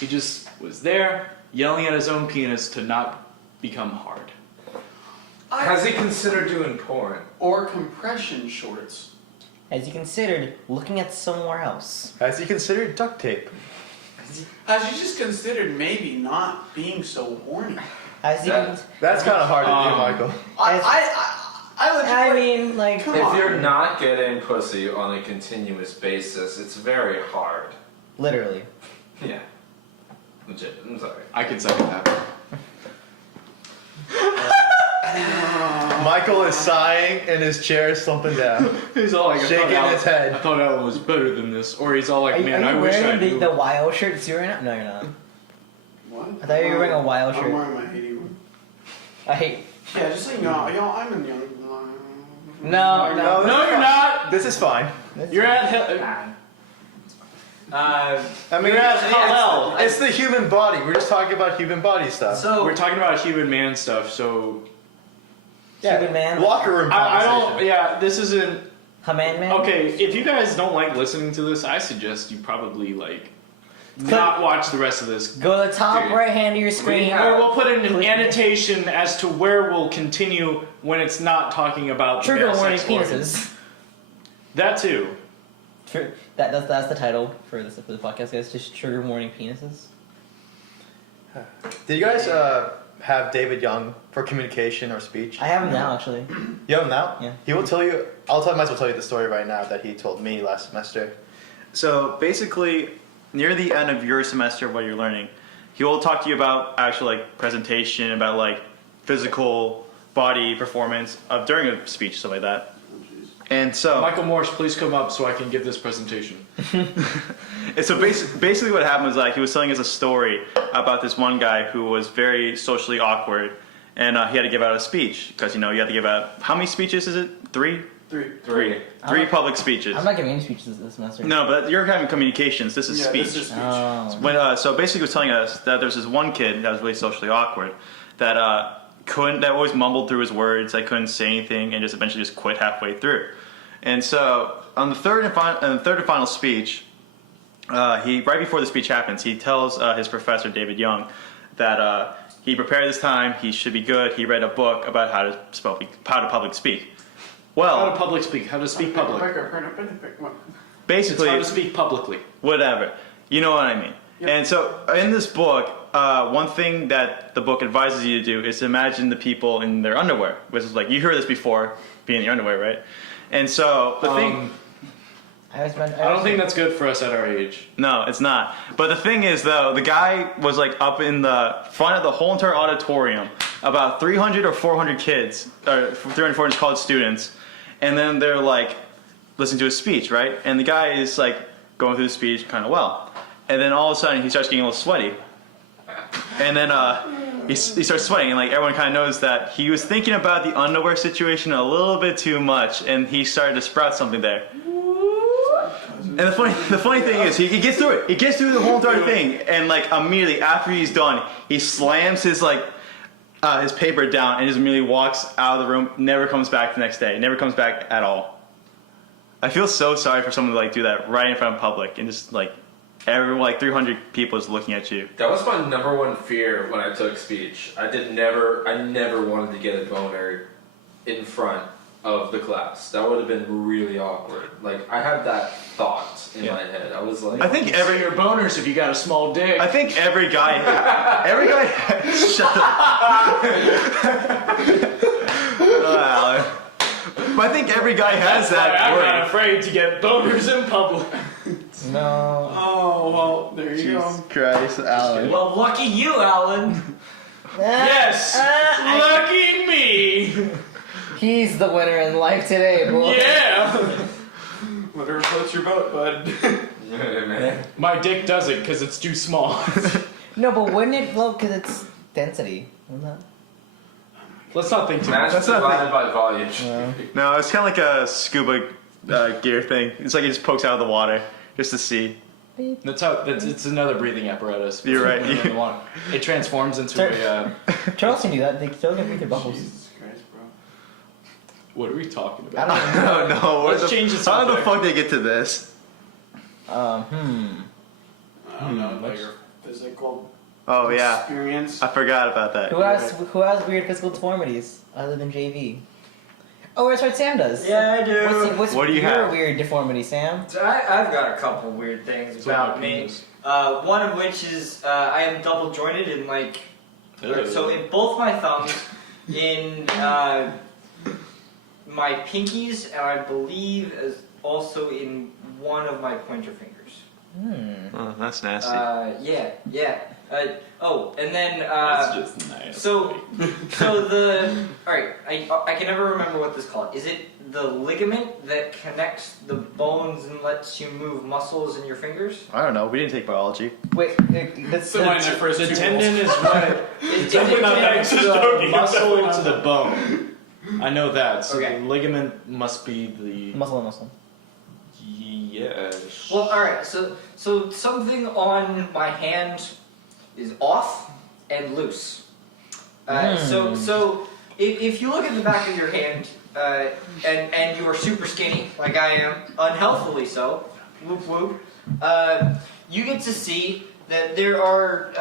he just was there yelling at his own penis to not become hard. Has he considered doing porn? Or compression shorts. Has he considered looking at somewhere else? Has he considered duct tape? Has you just considered maybe not being so horny? Has he? That- That's kind of hard to do, Michael. I mean, like, Come If on. you're not getting pussy on a continuous basis, it's very hard. literally. Yeah. Legit. I'm sorry. I can second that. Michael is sighing and his chair is slumping down. He's all like, Shaking his head. I thought Alan was better than this. Or he's all like, Are you, man, are I you wish I wearing knew. the WYO shirt too right now? No, you're not. What? I thought you were wearing a wild shirt. I'm wearing my Haiti one. I hate. Yeah, just so you know, y'all, I'm in young. No. No, you're not. This is fine. You're at I mean, You're at Hallel. it's the human body. We're just talking about human body stuff. So We're talking about human man stuff, so Human man. Locker room I conversation. don't. Yeah, this isn't. Haman man. Okay, if you guys don't like listening to this, I suggest you probably like not watch the rest of this. Go to the top Dude, right hand of your screen. Or we'll put in an annotation as to where we'll continue when it's not talking about the Trigger male warning sex organs. penises. That too. That's the title for the podcast, guys. Just trigger warning penises. Did you guys have David Young for communication or speech? I have them now, actually. You have him now? Yeah. He will tell you. Might as well tell you the story right now that he told me last semester. So basically, near the end of your semester, what you're learning, he will talk to you about actual like presentation, about like physical body performance during a speech, stuff like that. And so, Michael Morse, please come up so I can give this presentation. and so basically what happened was like he was telling us a story about this one guy who was very socially awkward, and he had to give out a speech because you have to give out how many speeches is it? Three public speeches. I'm not giving any speeches this semester. No, but you're having communications. This is Yeah, speech. this is speech. Oh. So basically, he was telling us that there's this one kid that was really socially awkward that that always mumbled through his words, that couldn't say anything, and just eventually just quit halfway through. And so on the third and final speech, he right before the speech happens, he tells his professor David Young that he prepared this time, he should be good. He read a book about how to public speak. Well, How to public speak. How to speak public. basically, It's how to speak publicly. whatever. You know what I mean. Yep. And so in this book, one thing that the book advises you to do is to imagine the people in their underwear, which is like, you heard this before, being in your underwear, right? And so the thing, I don't think that's good for us at our age. no, it's not. But the thing is though, the guy was like up in the front of the whole entire auditorium, about 300 or 400 kids, or 300 400 college students, and then they're like listening to his speech, right? And the guy is like going through the speech kind of well. And then all of a sudden he starts getting a little sweaty. And then he starts sweating, and like everyone kind of knows that he was thinking about the underwear situation a little bit too much, and he started to sprout something there. And the funny thing is, he gets through it. He gets through the whole entire thing, and like immediately after he's done, he slams his his paper down and just immediately walks out of the room. Never comes back the next day. Never comes back at all. I feel so sorry for someone to like do that right in front of public and just like. Everyone, like 300 people is looking at you. That was my number one fear when I took speech. I never wanted to get a boner in front of the class. That would have been really awkward. Like, I had that thought in my head. I was like, I think Every your boners if you got a small dick. I think every guy, shut up. Wow. But I think every guy has that I'm not worry. afraid to get boners in public. No. Oh, well, there you go. Jesus Christ, Alan. well, lucky you, Alan. Yes! Lucky me! He's the winner in life today, boy. Yeah! Whatever floats your boat, bud. yeah, man. My dick does it because it's too small. No, but wouldn't it float because it's density? Wouldn't that? Let's not think too much. Mass That's not divided by volume. No, it's kind of like a scuba gear thing. It's like it just pokes out of the water just to see. It's another breathing apparatus. You're right. In the water. It transforms into a. Turtles can do that. They still can breathe their bubbles. Jesus Christ, bro. What are we talking I about? don't know. No, Let's change the How the subject. fuck did they get to this? I don't know, like let's- your physical Oh yeah, experience. I forgot about that. Who has weird physical deformities other than JV? Oh, that's right, Sam does. Yeah, I do. What do you your have? weird deformity, Sam? So I've got a couple weird things So my about me. penis. One of which is I am double jointed in like, so in both my thumbs, in my pinkies, and I believe as also in one of my pointer fingers. Oh, that's nasty. Yeah. Oh, and then That's just nice. so the alright, I can never remember what this is called. Is it the ligament that connects the bones and lets you move muscles in your fingers? I don't know. We didn't take biology. Wait, that's So my first the two tendon balls. is what It Definitely not that. connects Just the joking. muscle to the bone. I know that. So Okay. the ligament must be the. muscle. Yes. Well, alright, so something on my hand is off and loose. So if you look at the back of your hand and you are super skinny, like I am, unhealthily so, whoop whoop, you get to see that there are,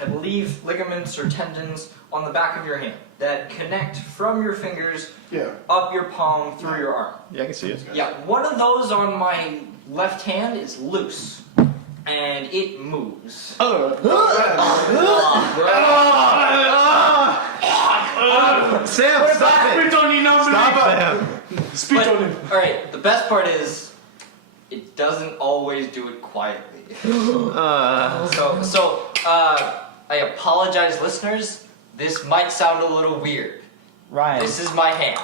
I believe, ligaments or tendons on the back of your hand that connect from your fingers Yeah. up your palm through your arm. Yeah, I can see it. Yeah, one of those on my left hand is loose, and it moves. Sam, stop it! Stop it! Speak on him. Alright, the best part is, it doesn't always do it quietly. I apologize, listeners. This might sound a little weird. Ryan. This is my hand.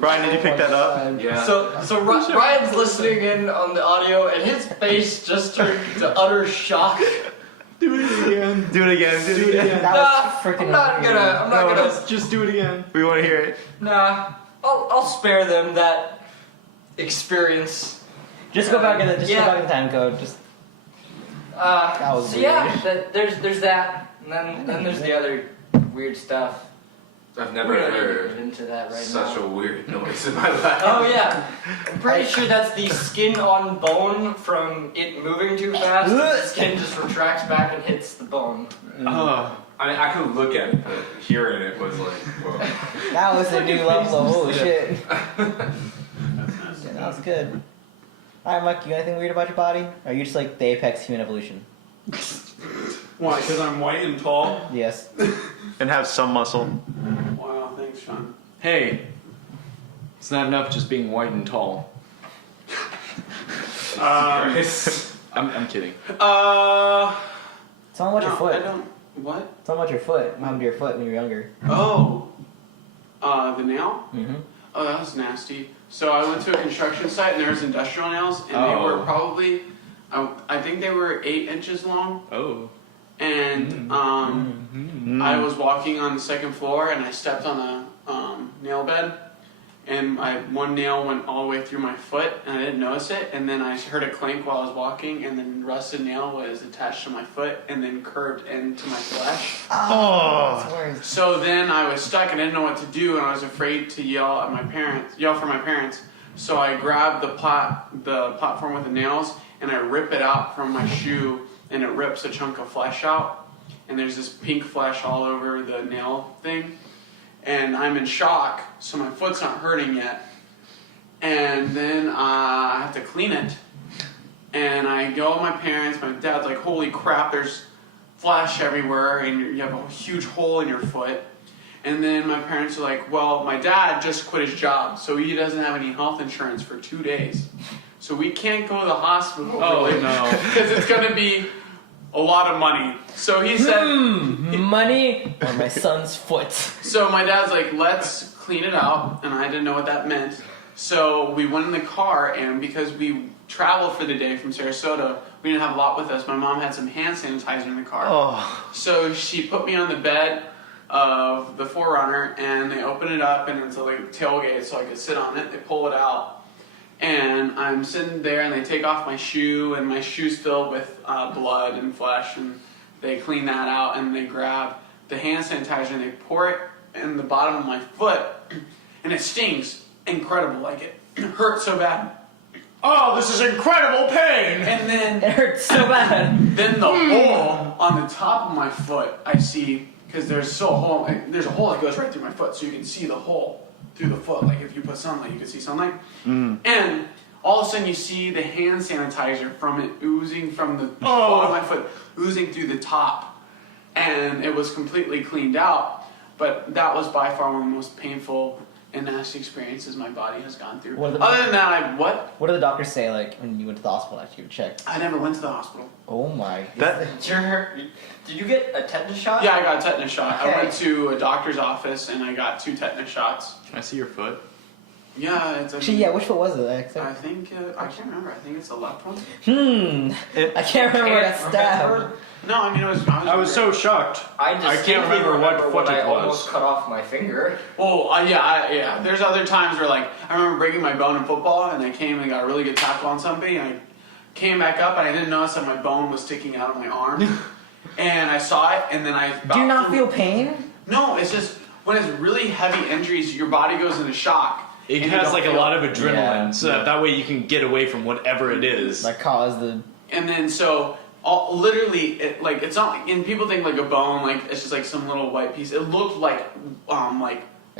Brian, did you pick that up? Yeah. So Ryan's listening in on the audio, and his face just turned to utter shock. Do it again. Do it again. That Nah, was freaking I'm not weird. gonna. Just do it again. We want to hear it. Nah, I'll spare them that experience. Just go back in the Yeah. go back in the time code. Just That was so weird. yeah, there's that, and then there's the other weird stuff. I've never We're not gonna heard get into that right such now. a weird noise in my life. Oh yeah, I'm pretty sure that's the skin on bone from it moving too fast. The skin just retracts back and hits the bone. I mean, I could look at it, but hearing it was like, whoa. that was a new level of holy shit. That's Yeah, that was good. Alright, Mike, you got anything weird about your body? Or are you just like the apex human evolution? Why? Because I'm white and tall? Yes. And have some muscle. Wow, thanks, Sean. Hey, it's not enough just being white and tall. I'm kidding. Tell them about your I foot. don't. What? Tell them about your foot. What happened to your foot when you were younger? Oh. The nail? Mm-hmm. Oh, that was nasty. So I went to a construction site and there was industrial nails, and they were Oh. probably, I think they were 8 inches long. Oh. And I was walking on the second floor and I stepped on a nail bed, and my one nail went all the way through my foot and I didn't notice it, and then I heard a clink while I was walking, and then the rusted nail was attached to my foot and then curved into my flesh. Oh. That's worse. So then I was stuck and I didn't know what to do, and I was afraid to yell for my parents. So I grabbed the platform with the nails and I rip it out from my shoe, and it rips a chunk of flesh out, and there's this pink flesh all over the nail thing, and I'm in shock, so my foot's not hurting yet, and then I have to clean it, and I go with my parents. My dad's like, holy crap, there's flesh everywhere, and you have a huge hole in your foot. And then my parents are like, well, my dad just quit his job, so he doesn't have any health insurance for 2 days. So we can't go to the hospital. Oh, really, no. Because it's going to be a lot of money. So he said, Money on my son's foot. so my dad's like, let's clean it out. And I didn't know what that meant. So we went in the car, and because we traveled for the day from Sarasota, we didn't have a lot with us. My mom had some hand sanitizer in the car. Oh. So she put me on the bed of the 4Runner, and they open it up, and it's like a tailgate so I could sit on it. They pull it out, and I'm sitting there, and they take off my shoe, and my shoe's filled with blood and flesh, and they clean that out, and they grab the hand sanitizer and they pour it in the bottom of my foot, and it stings incredible. Like, it hurts so bad. Oh, this is incredible pain! And then It hurts so bad. Then the hole on the top of my foot, I see, because there's a hole that goes right through my foot, so you can see the hole through the foot. Like if you put sunlight, you can see sunlight. And all of a sudden, you see the hand sanitizer from it oozing from the bottom of my foot, oozing through the top, and it was completely cleaned out. But that was by far one of the most painful and nasty experiences my body has gone through. Other than that, What did the doctors say, like, when you went to the hospital after you were checked? I never went to the hospital. Oh my. Did you get a tetanus shot? Yeah, I got a tetanus shot. Okay. I went to a doctor's office and I got 2 tetanus shots. Can I see your foot? Yeah, it's Actually, yeah, which foot was it? I think I can't remember. I think it's the left one. I can't remember where I got stabbed. No, I mean it was. I was so shocked. I I can't distinctly remember what foot when I it was. almost cut off my finger. Oh, yeah. There's other times where like I remember breaking my bone in football, and I came and got a really good tackle on somebody, and I came back up, and I didn't notice that my bone was sticking out of my arm, and I saw it, and then I. Do you not feel pain? No, it's just when it's really heavy injuries, your body goes into shock. It and you has don't like a feel lot it. of adrenaline, Yeah. so that way you can get away from whatever it is. Like, cause the. And then so literally, it's not. And people think like a bone, like it's just like some little white piece. It looked like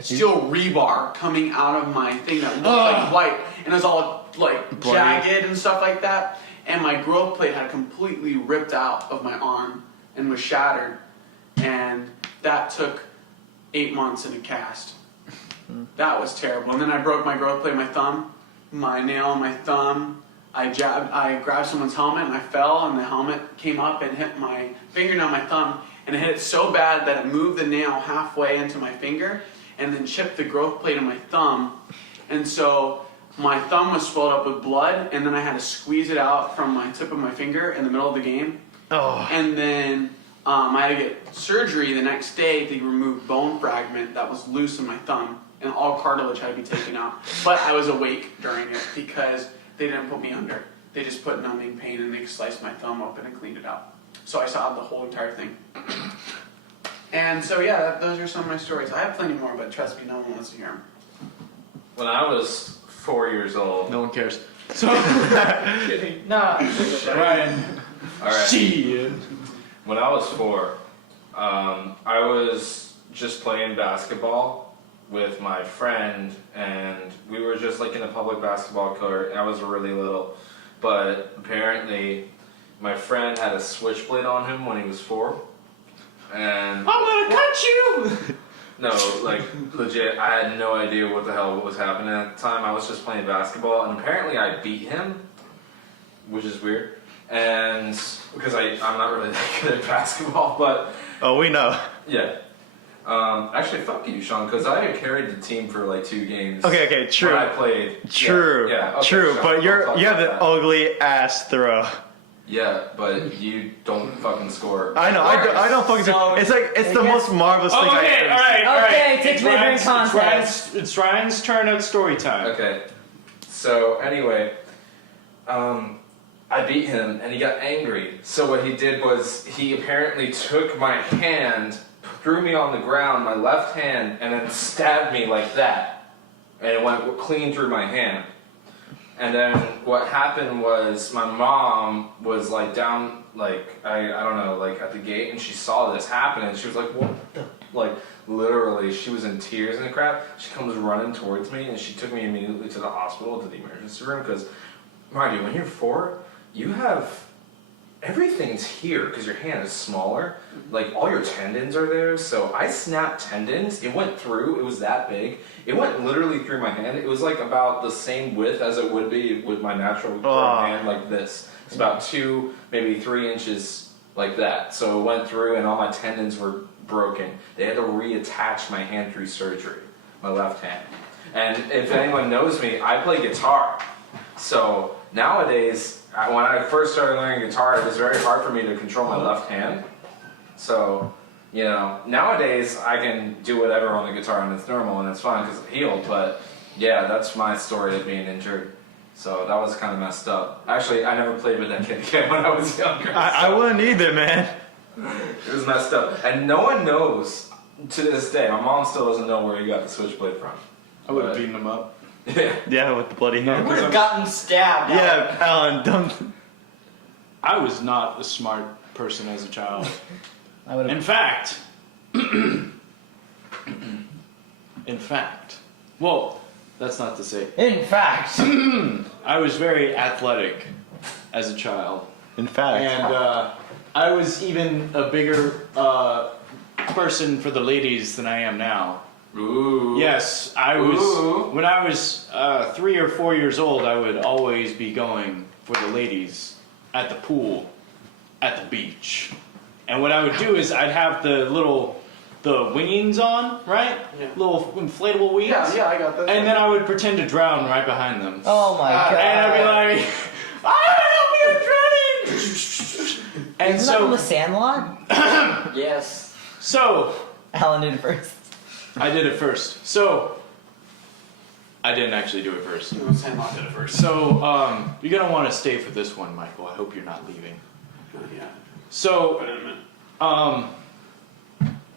steel rebar coming out of my thing that looked like white, and it was all like Bloody. jagged and stuff like that. And my growth plate had completely ripped out of my arm and was shattered, and that took 8 months in a cast. That was terrible. And then I broke my growth plate in my thumb, my nail on my thumb. I grabbed someone's helmet and I fell, and the helmet came up and hit my fingernail on my thumb, and it hit it so bad that it moved the nail halfway into my finger and then chipped the growth plate in my thumb. And so my thumb was swelled up with blood, and then I had to squeeze it out from my tip of my finger in the middle of the game. Oh. And then I had to get surgery the next day to remove bone fragment that was loose in my thumb, and all cartilage had to be taken out. But I was awake during it because they didn't put me under. They just put numbing pain, and they sliced my thumb open and cleaned it out. So I saw the whole entire thing. And so yeah, those are some of my stories. I have plenty more, but trust me, no one wants to hear them. When I was 4 years old. No one cares. So, Kidding. Nah. Ryan. All right. Shit. When I was 4, I was just playing basketball with my friend, and we were just like in a public basketball court. I was really little, but apparently my friend had a switchblade on him when he was 4, and I'm gonna cut you! no, like legit, I had no idea what the hell was happening at the time. I was just playing basketball, and apparently I beat him, which is weird, and because I'm not really that good at basketball, but Oh, we know. yeah. Actually, fuck you, Sean, because I had carried the team for like 2 games. Okay, true. When I played. True. Yeah, okay, True, Sean, but I'll you talk have about the that. ugly ass throw. Yeah, but you don't fucking score. I know. I don't fucking. So, It's like it's the I guess- most marvelous thing I've Okay, ever alright, seen. alright. Okay, take It's me during Ryan's- contest. It's Ryan's turn at story time. Okay. So anyway, I beat him and he got angry. So what he did was he apparently took my hand, threw me on the ground, my left hand, and then stabbed me like that. And it went clean through my hand. And then what happened was my mom was like down, like, I don't know, like at the gate, and she saw this happen, and she was like, what the, like, literally, she was in tears and crap. She comes running towards me, and she took me immediately to the hospital, to the emergency room, because, mind you, when you're 4, you have, everything's here, because your hand is smaller, like, all your tendons are there, so I snapped tendons, it went through, it was that big, it went literally through my hand, it was like about the same width as it would be with my natural hand, like this. It's about 2, maybe 3 inches like that, so it went through and all my tendons were broken. They had to reattach my hand through surgery, my left hand. And if anyone knows me, I play guitar, so nowadays, when I first started learning guitar, it was very hard for me to control my left hand. So, you know, nowadays I can do whatever on the guitar and it's normal and it's fine because it's healed. But yeah, that's my story of being injured. So that was kind of messed up. Actually, I never played with that kid again when I was younger. I wouldn't either, man. It was messed up. And no one knows to this day. My mom still doesn't know where he got the switchblade from. I would have beaten him up. Yeah, with the bloody You hand. would have gotten stabbed. Yeah, Alan, don't. I was not a smart person as a child. I would In have. fact, well, that's not to say. In fact, I was very athletic as a child. In fact. And I was even a bigger person for the ladies than I am now. Ooh. Yes, I was. Ooh. When I was 3 or 4 years old, I would always be going for the ladies at the pool, at the beach. And what I would do is I'd have the wingings on, right? Yeah. Little inflatable wings. Yeah, I got this. And then I would pretend to drown right behind them. oh my god. And I'd be like, help me, I'm drowning! And Isn't that from The so, Sandlot? Yes. so, Alan did it first. I did it first. So, I didn't actually do it first. You know, Sandlot did it first. So, you're gonna want to stay for this one, Michael. I hope you're not leaving. Yeah. So, But in a minute.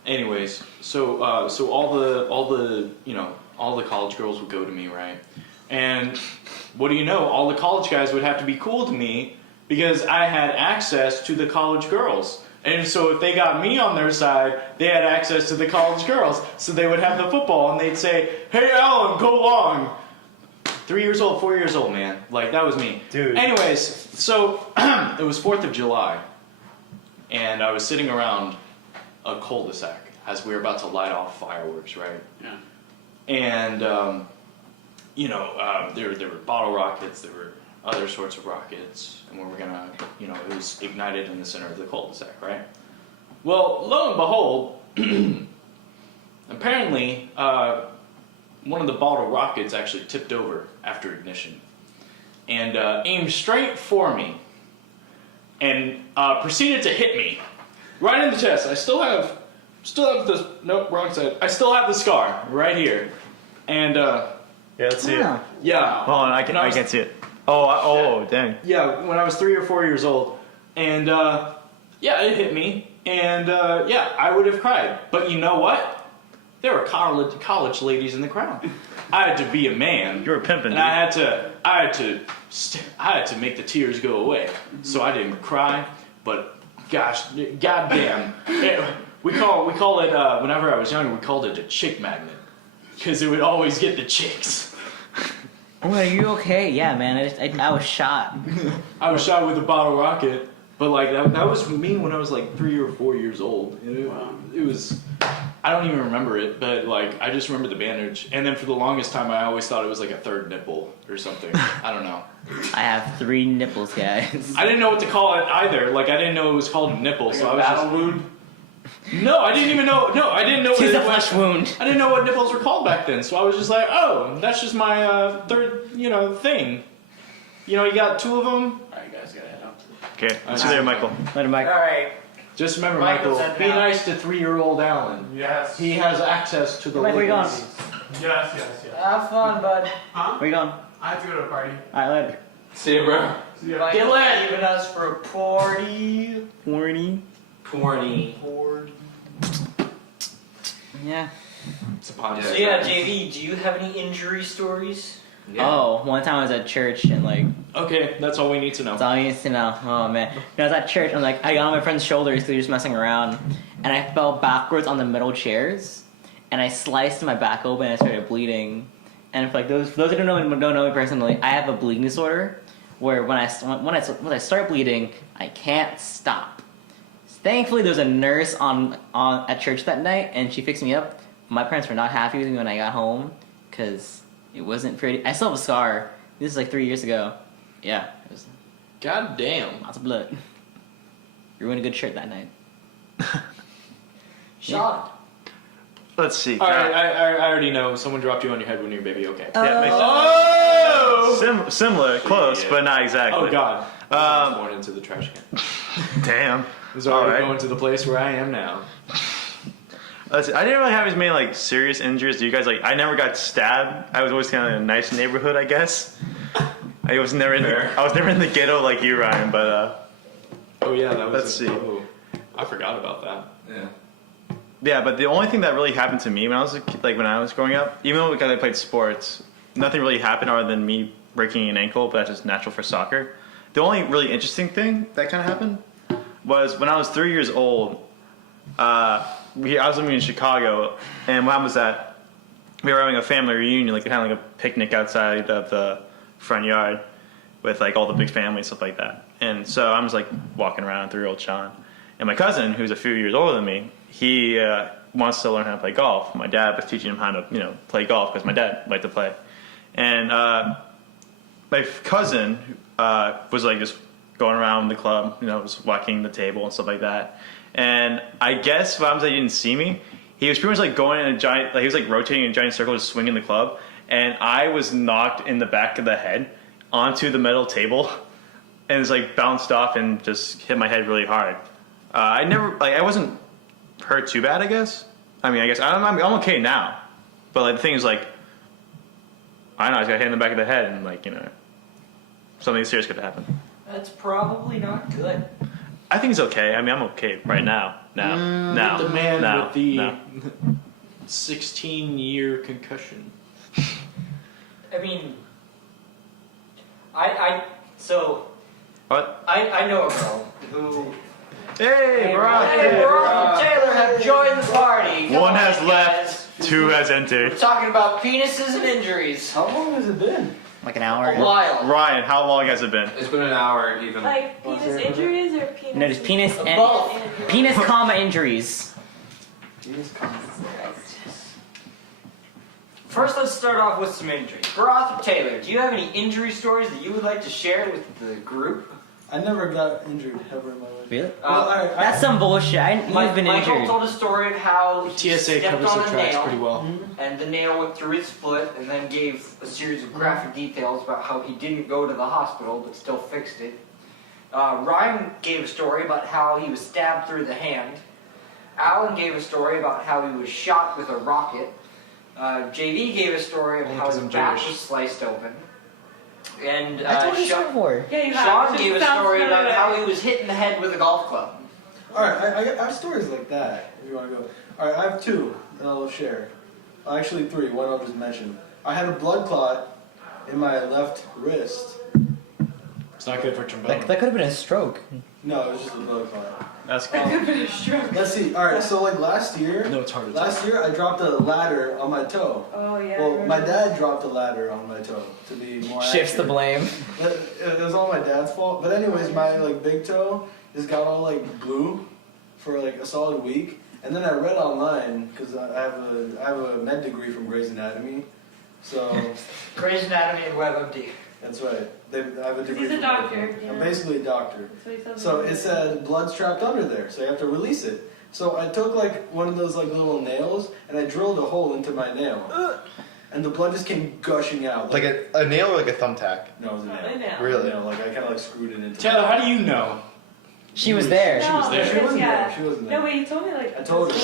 anyways, so all the college girls would go to me, right? And what do you know? All the college guys would have to be cool to me because I had access to the college girls. And so if they got me on their side, they had access to the college girls. So they would have the football and they'd say, "Hey, Alan, go long." 3 years old, 4 years old, man. Like, that was me. Dude. Anyways, so it was 4th of July. And I was sitting around a cul-de-sac as we were about to light off fireworks, right? Yeah. And, there were bottle rockets, there were other sorts of rockets, and we were gonna, it was ignited in the center of the cul-de-sac, right? Well, lo and behold, apparently, one of the bottle rockets actually tipped over after ignition and aimed straight for me and proceeded to hit me right in the chest. I still have this, nope, wrong side. I still have the scar right here. And, Yeah, let's see it. Yeah. yeah. Hold on, I can't see it. Oh, dang. Yeah, when I was 3 or 4 years old. And, yeah, it hit me. And, yeah, I would have cried. But you know what? There were college ladies in the crowd. I had to be a man. You were pimping, And dude. I had to make the tears go away. So I didn't cry, but gosh, goddamn. We call it, whenever I was younger, we called it a chick magnet. Because it would always get the chicks. Oh, are you okay? Yeah, man. I was shot. I was shot with a bottle rocket, but like that was me when I was like 3 or 4 years old. It was, I don't even remember it, but like I just remember the bandage. And then for the longest time, I always thought it was like a third nipple or something. I don't know. I have 3 nipples, guys. I didn't know what to call it either. Like I didn't know it was called a nipple, so I was battle just. wound. No, I didn't even know. No, I didn't know. It's a what flesh wound. I didn't know what nipples were called back then, so I was just like, oh, that's just my third, thing. You got 2 of them. Alright, guys, gotta head out. Okay, see you later, Michael. Let him All back. right. Just remember, Michael Michael, said be no. nice to 3-year-old Alan. Yes. He has access to the Mike, where you going? ladies. Yes. Have fun, bud. Huh? Where you going? I have to go to a party. Alright, later. See you, bro. See ya. Michael's lit. leaving us for a party. Horny. Corny. Yeah. It's a podcast. So yeah, JV, do you have any injury stories? Oh, one time I was at church and like, Okay, that's all we need to know. that's all you need to know. Oh man. When I was at church, I'm like, I got on my friend's shoulders because he was just messing around, and I fell backwards on the middle chairs, and I sliced my back open and I started bleeding. And for those who don't know me personally, I have a bleeding disorder where when I start bleeding, I can't stop. Thankfully, there was a nurse on at church that night, and she fixed me up. My parents were not happy with me when I got home because it wasn't pretty. I still have a scar. This is like 3 years ago. Yeah, it was God damn. lots of blood. You ruined a good shirt that night. Sean. Let's see. All right, I already know. Someone dropped you on your head when you were a baby. Okay. Yeah, makes Oh! similar, close, Yeah. but not exactly. Oh God. I was Um, born into the trash can. Damn. I was already Alright. going to the place where I am now. Let's see, I didn't really have as many like serious injuries. Do you guys like? I never got stabbed. I was always kind of in a nice neighborhood, I guess. I was never in. Fair. I was never in the ghetto like you, Ryan. But Oh yeah, that was. Let's see. Oh, I forgot about that. Yeah. yeah. But the only thing that really happened to me when I was when I was growing up, even though because I played sports, nothing really happened other than me breaking an ankle, but that's just natural for soccer. The only really interesting thing that kind of happened was when I was 3 years old. I was living in Chicago, and what happened was that we were having a family reunion, like kind of like a picnic outside of the front yard with like all the big family stuff like that. And so I'm just like walking around, 3-year-old Sean, and my cousin, who's a few years older than me, he wants to learn how to play golf. My dad was teaching him how to play golf because my dad liked to play, and my cousin was like just going around the club, was walking the table and stuff like that. And I guess what happens is he didn't see me. He was pretty much like going in a giant, like he was like rotating in a giant circle, just swinging the club. And I was knocked in the back of the head onto the metal table, and it's like bounced off and just hit my head really hard. I wasn't hurt too bad, I guess. I'm okay now, but like the thing is like, I don't know, I just got hit in the back of the head, and like something serious could happen. That's probably not good. I think it's okay. I mean, I'm okay right now. Now. The man with the no. 16-year concussion. I mean, What? I know a girl who. Hey, Barack! Hey, Barack and Taylor have joined the party. Come One on, has guys. left, 2 has entered. We're talking about penises and injuries. How long has it been? Like an hour. A while. Ryan, how long has it been? It's been an hour even. Like penis injuries or penis? No, just penis and Both. penis, comma injuries. First, let's start off with some injuries. Barack or Taylor, do you have any injury stories that you would like to share with the group? I never got injured ever in my life. Really? Well, alright, That's some bullshit. You've been Michael injured. told a story of how he TSA stepped covers on the a tracks nail, pretty well. and the nail went through his foot, and then gave a series of graphic details about how he didn't go to the hospital but still fixed it. Ryan gave a story about how he was stabbed through the hand. Alan gave a story about how he was shot with a rocket. JV gave a story of how his back was sliced open. And I told you this Sean, before. Yeah, you Sean have. gave a Sounds story about familiar. how he was hit in the head with a golf club. Alright, I have stories like that, if you want to go. Alright, I have 2, and I'll share. Actually 3, one I'll just mention. I had a blood clot in my left wrist. It's not good for trombone. That could have been a stroke. No, it was just a blood clot. That's cool. Let's see. Alright, so like last year, No, it's hard to tell. last year I dropped a ladder on my toe. Oh yeah. I Well, my remember. dad dropped a ladder on my toe, to be more Shifts the accurate. blame. It was all my dad's fault. But anyways, my like big toe just got all like blue for like a solid week. And then I read online, because I have a med degree from Grey's Anatomy. So Grey's Anatomy and WebMD. that's right. I have a degree. He's a from doctor, both. yeah. I'm basically a doctor. That's what he said. So it said blood's trapped under there, so you have to release it. So I took like one of those like little nails and I drilled a hole into my nail, and the blood just came gushing out. Like a nail or like a thumbtack? No, it was a Oh, nail. a nail. Really? No, like I kind of like screwed it into. Taylor, how do you know? She was there. No, was there. She wasn't yeah. there. She wasn't No, there. but you told me like I told this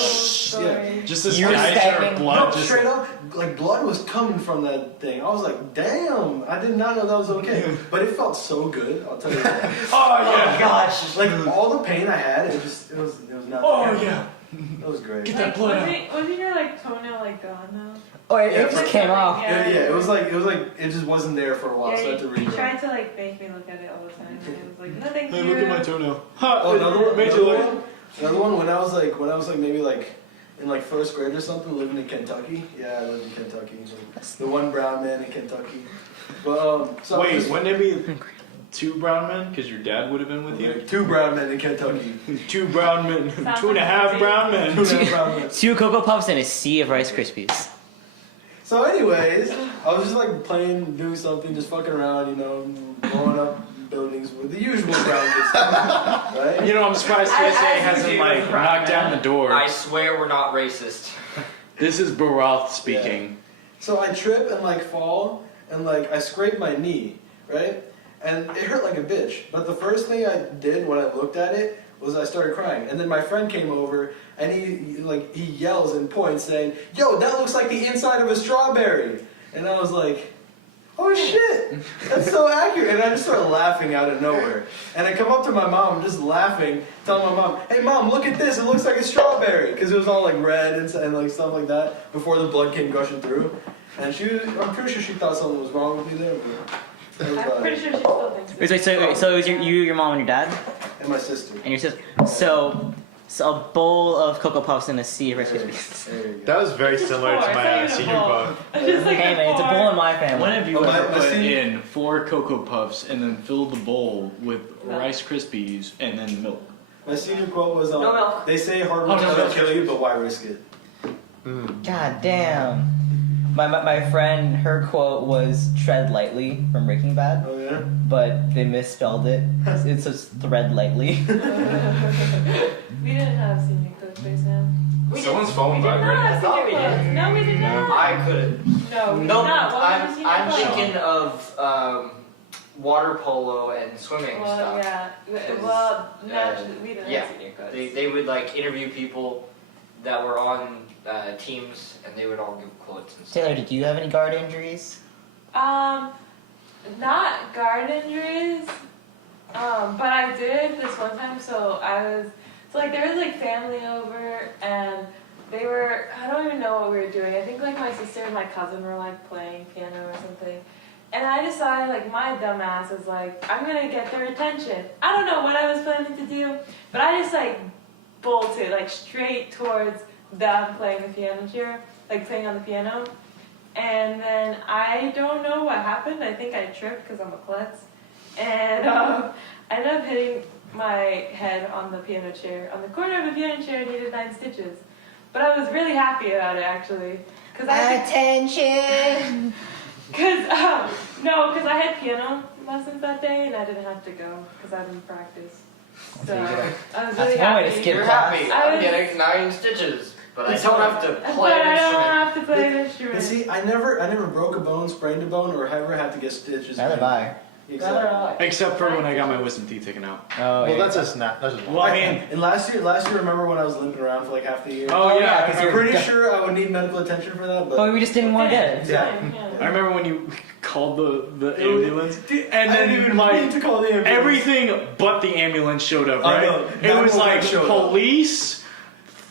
her. whole story. Just this You were guy stabbing- or blood No, just straight up, like blood was coming from that thing. I was like, damn, I did not know that was okay. But it felt so good, I'll tell you that. Oh yeah. Gosh. Like all the pain I had, it was nothing. Oh yeah. It was great. Get that Like, blood out. wasn't your like toenail like gone now? Oh, it Yeah, just but- came off. Yeah, it was like it just wasn't there for a while, so I had to you regrow. tried to like make me look at it all the time, and I was like, no, thank Hey, you. look at my toenail. Ha, Oh, another one. Made you look. Another one. When I was like maybe like in like first grade or something, living in Kentucky. Yeah, I lived in Kentucky. Like, the one brown man in Kentucky. But so Wait, just- wouldn't it be 2 brown men? Because your dad would have been with you. 2 brown men in Kentucky. 2 brown men. Sounds 2.5 like brown 2 men. brown men. 2 Cocoa Puffs and a sea of Rice Krispies. So anyways, I was just like playing, doing something, just fucking around, blowing up buildings with the usual brown kids, right? You know, I'm surprised TSA As you hasn't do, like brown knocked down the man. door. I swear we're not racist. This is Barath speaking. So I trip and like fall and like I scrape my knee, right? And it hurt like a bitch. But the first thing I did when I looked at it was I started crying. And then my friend came over and he yells and points saying, "Yo, that looks like the inside of a strawberry." And I was like, oh shit, that's so accurate. And I just start laughing out of nowhere. And I come up to my mom, just laughing, telling my mom, hey mom, look at this, it looks like a strawberry. Because it was all like red and like stuff like that before the blood came gushing through. And I'm pretty sure she thought something was wrong with me there. But that was I'm about pretty it. sure she still thinks Wait, so it was your mom, and your dad, And my sister. and your sister. So a bowl of Cocoa Puffs and a sea of Rice Krispies. There you go. That was very Just similar four, to it's my not even a senior bowl. book. It's just like Hey a man, it's a bar. bowl in my family. When have you Oh, my- ever my put senior- in 4 Cocoa Puffs and then filled the bowl with No. Rice Krispies and then milk? My senior quote was, No milk. they say hard Oh, work no doesn't milk. kill you, but why risk it? God damn. My friend, her quote was "tread lightly" from Breaking Bad, Oh yeah? but they misspelled it. It's just "thread lightly." We didn't have senior cook face now. Someone's phone We did not vibrating. have thought we senior did. cook. No, we did not. I couldn't. No, we No, did not. What was the senior I'm cook? thinking of water polo and swimming Well, stuff. yeah. Well, naturally, we didn't yeah. have senior cooks. They would like interview people that were on teams, and they would all give quotes and stuff. Taylor, did you have any guard injuries? Not guard injuries, but I did this one time. So there was like family over, and they were, I don't even know what we were doing. I think like my sister and my cousin were like playing piano or something. And I decided, like, my dumb ass was like, I'm gonna get their attention. I don't know what I was planning to do, but I just like bolted like straight towards them playing the piano chair, like playing on the piano. And then I don't know what happened. I think I tripped because I'm a klutz. And I ended up hitting my head on the piano chair, on the corner of the piano chair, and needed 9 stitches. But I was really happy about it, actually. Attention! Because I had piano lessons that day, and I didn't have to go because I didn't practice. So I was That's really one way to happy. skip You're class. happy. I I'm was- getting 9 stitches, but I don't have to But play an I don't instrument. have to play an And instrument. see, I never broke a bone, sprained a bone, or ever had to get stitches. Neither have I. Exactly. Except for when I got my wisdom teeth taken out. Oh, Well, yeah. that's a snap. That's just Well, I mean, And last year, remember when I was limping around for like half the year? oh yeah, because I'm you're- pretty sure I would need medical attention for that, but But we just didn't want to get it. Yeah. I remember when you called the It was- ambulance, Dude, and I then didn't even like need to call the ambulance. everything but the ambulance showed up, I right? know. It was 911 like showed up. police,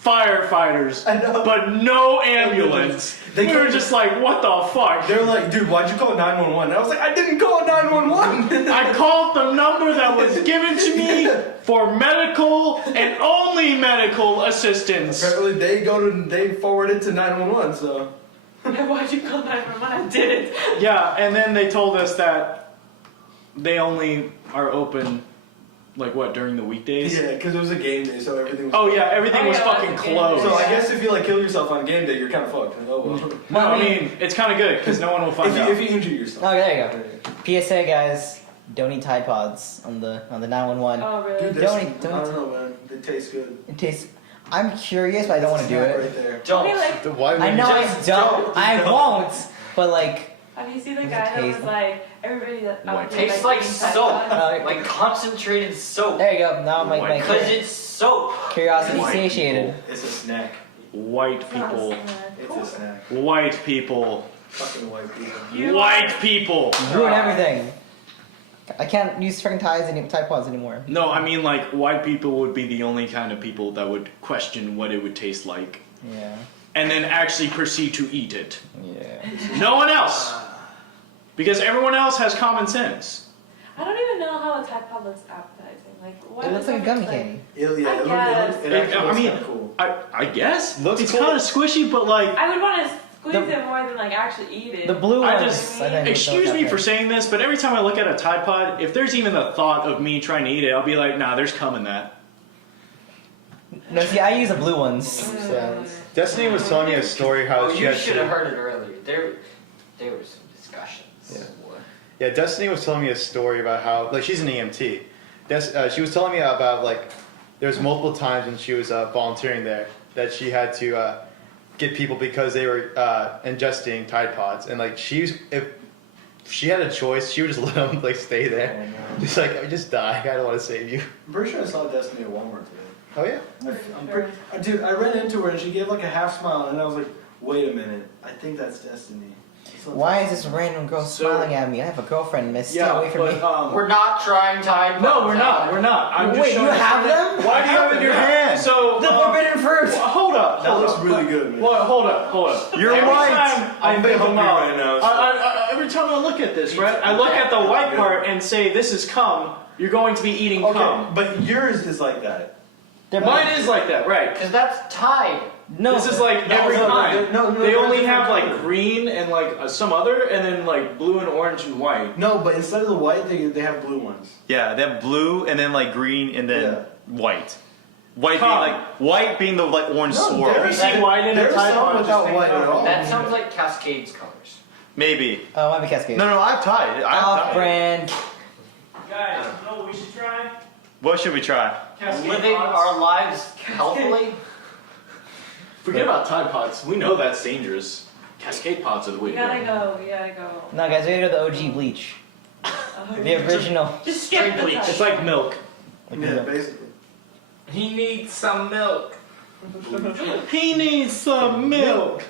firefighters, I know. but no ambulance. They We were came- just like, what the fuck? They're like, dude, why'd you call 911? And I was like, I didn't call 911. I called the number that was given to me for medical and only medical assistance. Apparently, they forwarded to 911. So Why'd you call 911? I didn't. Yeah, and then they told us that they only are open, like what, during the weekdays? yeah, because it was a game day, so everything was. Oh yeah, everything Oh, was yeah, fucking that's a game closed. So I Yeah. guess if you like kill yourself on game day, you're kind of fucked. Oh well. No, I mean, it's kind of good because no one will find out. if you injure yourself. Oh, there you go. PSA, guys. Don't eat Tide Pods on the 911. Oh, really? Dude, Don't this- eat- don't I eat- don't know, man. They taste good. It tastes. I'm curious, but I don't want to do Snack it. Right there. Don't. Okay, like, why would I know I Just don't. don't. I won't. But like, have you seen the Does it guy that was taste- like, everybody that White. Tastes like eating Tide soap. Pods? Like concentrated soap. there you go. Now my Because it's soap. curiosity White satiated. It's a snack. White It's not a people. snack. It's a snack. White people. Fucking white people. You White people. Ruin everything. I can't use freaking Tide Pods anymore. No, I mean like white people would be the only kind of people that would question what it would taste like Yeah. and then actually proceed to eat it. Yeah. No one else. Because everyone else has common sense. I don't even know how a Tide Pod looks appetizing. Like, what It looks does like a it gummy look like? candy. It guess. actually looks mean, kinda cool. I guess. Looks it's cool. kind of squishy, but like, I would want to squeeze The- it more than like actually eat it. The blue I ones. just- I think excuse me look for okay. saying this, but every time I look at a Tide Pod, if there's even the thought of me trying to eat it, I'll be like, nah, there's cum in that. No, see, I use the blue ones. Destiny was telling me a story how Oh, she you had should have to. heard it earlier. There were some discussions. Yeah. Yeah, Destiny was telling me a story about how, like, she's an EMT. She was telling me about, like, there's multiple times when she was volunteering there that she had to get people because they were ingesting Tide Pods, and like if she had a choice, she would just let them like stay there, just like just die. I don't want to save you. I'm pretty sure I saw Destiny at Walmart today. Oh yeah. I'm pretty, dude, I ran into her and she gave like a half smile and I was like, wait a minute, I think that's Destiny. Why is this random girl smiling at me? I have a girlfriend, miss. Stay away from me. We're not trying Tide Pods. No, we're not. We're not. I'm just Wait, you showing have them? Why do you have it in your hand? So The forbidden fruit! hold up. That hold looks up. really good, man. Well, hold up. You're Every white. time I I'm think hungry about right now, so- every time I look at this, right? I look at the white part and say, "This is cum." You're going to be eating Okay, cum. but yours is like that. Mine is like that, right? Because that's Tide. No. This is like every no, time. no, They only different have like color. green and like some other, and then like blue and orange and white. No, but instead of the white, they have blue ones. Yeah, they have blue and then like green and then Yeah. white. White being the like orange swirl. Ever see white in a There's Tide some Pod? without white at all. That sounds like Cascades colors. Maybe. Oh, might be Cascade. No, I've tied. Off brand. Guys, you know what we should try? What should we try? Cascade Living Pods. our lives healthily. Forget about Tide Pods. We know that's dangerous. Cascade Pods are the way We to gotta go. go. We gotta go. No, guys, we gotta go to the OG bleach. The original. Just skip the bleach. time. It's like milk. Yeah, basically. He needs some milk. He needs some milk.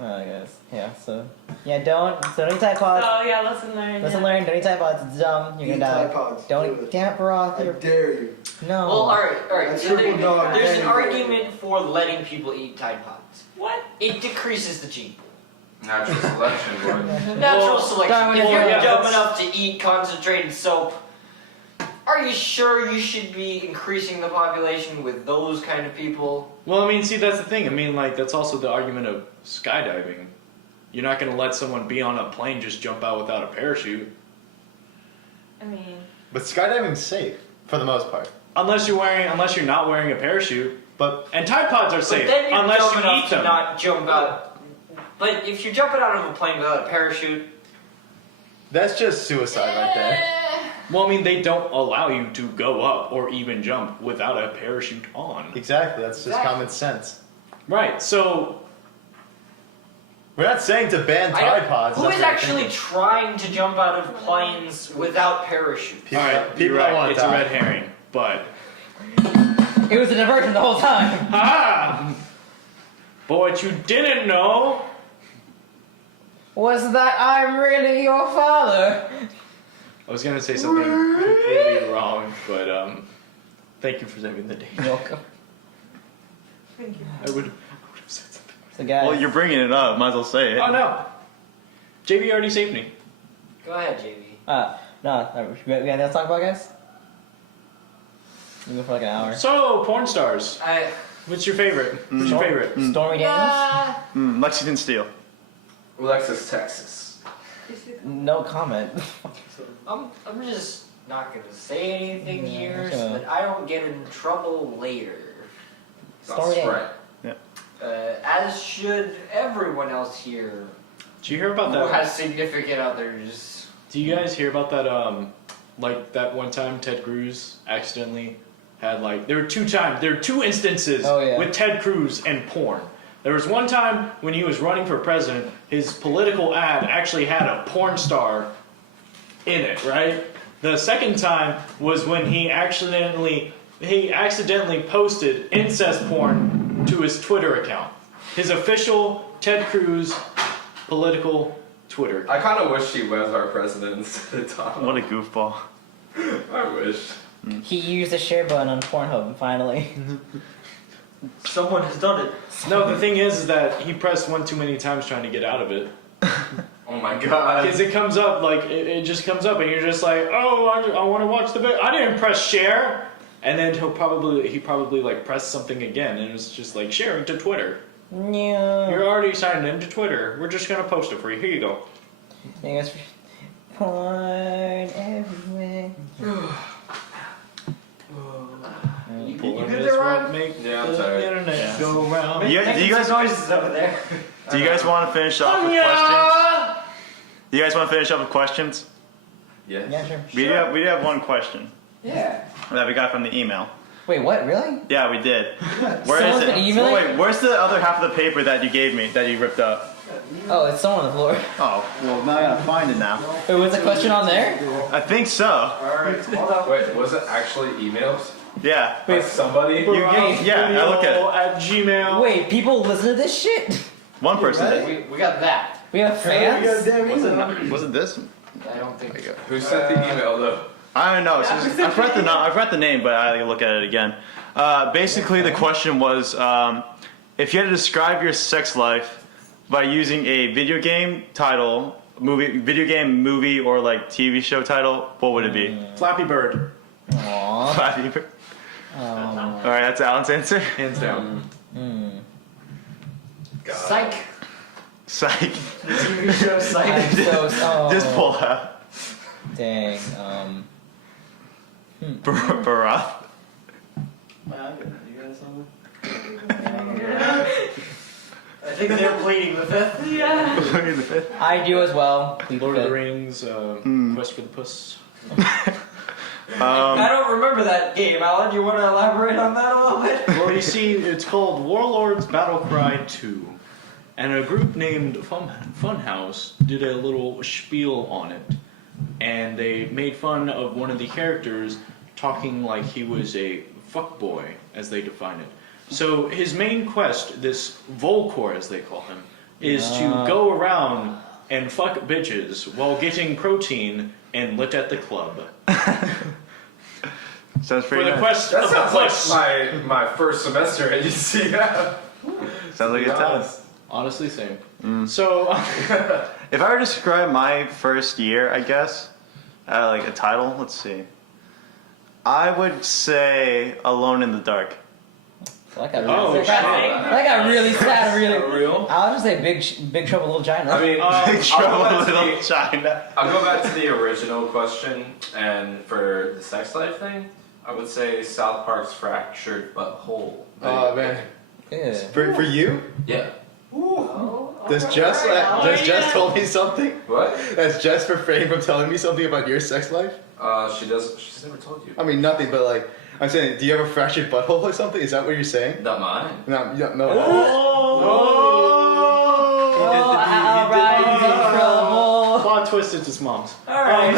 Oh, guys. Yeah, so. Yeah, don't eat Tide Pods. So yeah, lesson learned. Listen, yeah. learn, don't eat Tide Pods. It's dumb. You're Eat gonna Tide die. Pods. Don't Do eat. it. Damn it, Baroth. I You're... dare you. No. Well, alright. That's triple dog There's an dare you. argument for letting people eat Tide Pods. What? It decreases the gene. Natural selection, boy. Natural selection. Darwin, If you're yeah, dumb that's- enough to eat concentrated soap, are you sure you should be increasing the population with those kind of people? Well, I mean, see, that's the thing. I mean, like, that's also the argument of skydiving. You're not going to let someone be on a plane just jump out without a parachute. I mean, But skydiving's safe for the most part. Unless you're not wearing a parachute. But And Tide Pods are But safe. then you're Unless dumb you enough eat to them. not jump out. But if you're jumping out of a plane without a parachute, that's just suicide right there. Well, I mean, they don't allow you to go up or even jump without a parachute on. Exactly. That's just Exactly. common sense. Right, so We're not saying to ban I don't- Tide Pods. who that's is what I'm actually thinking. trying to jump out of planes without parachutes? People, alright, people you're don't right. want It's to a die. red herring, but It was a diversion the whole time. ah, but what you didn't know. Was that I'm really your father? I was gonna say something completely wrong, but thank you for saving the day. You're welcome. thank you. I would have said something. So, guys. Well, you're bringing it up. Might as well say it. Oh no, JB already saved me. Go ahead, JB. Let's talk about, guys. We go for like an hour. So, porn stars. What's your favorite? What's your favorite? Stormy Daniels? Lexington Steel. Alexis, Texas. No comment. I'm just not gonna say anything here so okay. that I don't get in trouble later. Story That's day. right. As should everyone else here Did you hear about who that? has significant others. Do you guys hear about that? Like that one time Ted Cruz accidentally had like there were two instances Oh, yeah. with Ted Cruz and porn. There was one time when he was running for president, his political ad actually had a porn star in it, right? The second time was when he accidentally posted incest porn to his Twitter account. His official Ted Cruz political Twitter account. I kind of wish he was our president instead of Donald. What a goofball. I wish. He used the share button on Pornhub, finally. Someone has done it. No, the thing is that he pressed one too many times trying to get out of it. Oh my god. Because it comes up, like, it just comes up and you're just like, oh, I want to watch the video. I didn't press share. And then he probably like pressed something again and it was just like sharing to Twitter. Yeah. You're already signed into Twitter. We're just going to post it for you. Here you go. You guys, porn everywhere. You Porn good is there, what Ron? make Yeah, I'm the tired. internet go round. You guys, do you guys, noises over there. do you guys want to finish off with questions? Do you guys want to finish up with questions? Yes. Yeah, sure. We do have one question Yeah. that we got from the email. Wait, what? Really? Yeah, we did. Where Someone's is it? been emailing? Wait, where's the other half of the paper that you gave me that you ripped up? Oh, it's someone on the floor. Oh, well now I gotta find it now. Wait, was the question on there? I think so. Alright, hold up. Wait, was it actually emails? Yeah. By somebody? Yeah, I look at it. At Gmail. Wait, people listen to this shit? One person did. We got that. We have fans? Was it this? I don't think. Who sent the email though? I don't know. I forgot the name, but I look at it again. Basically, the question was, if you had to describe your sex life by using a video game title, movie, or like TV show title, what would it be? Flappy Bird. Aww. Flappy Bird. All right, that's Alan's answer. Hands down. Psych. Psych. The TV show Psych. I'm so Just pull out. Dang. Barath. You got something? I think they're pleading the fifth. Yeah. I do as well. Plead Lord of the fifth. Rings, Quest for the Puss. I don't remember that game, Alan. You want to elaborate on that a little bit? Well, you see, it's called Warlords Battle Cry 2. And a group named Funhouse did a little spiel on it. And they made fun of one of the characters talking like he was a fuckboy, as they define it. So his main quest, this Volcor as they call him, is to go around and fuck bitches while getting protein and lit at the club. Sounds For pretty the nice. quest That of the sounds like puss. my first semester at UCF. Sounds like a time. Honestly, same. So, If I were to describe my first year, I guess, like a title, let's see. I would say Alone in the Dark. That got Oh, really shit. That got really sad. Really. Real? I'll just say Big Trouble in Little China. I mean, Big I'll go Trouble back in to Little the- China. I'll go back to the original question, and for the sex life thing, I would say South Park's Fractured But Whole. Oh man. Yeah. For you? Yeah. Does Jess told me something? What? Has Jess refrained from telling me something about your sex life? She's never told you. I mean nothing, but like I'm saying, do you have a fractured butthole or something? Is that what you're saying? Not mine. No, no. All right, Big Trouble. plot twist, it's his mom's. Alright,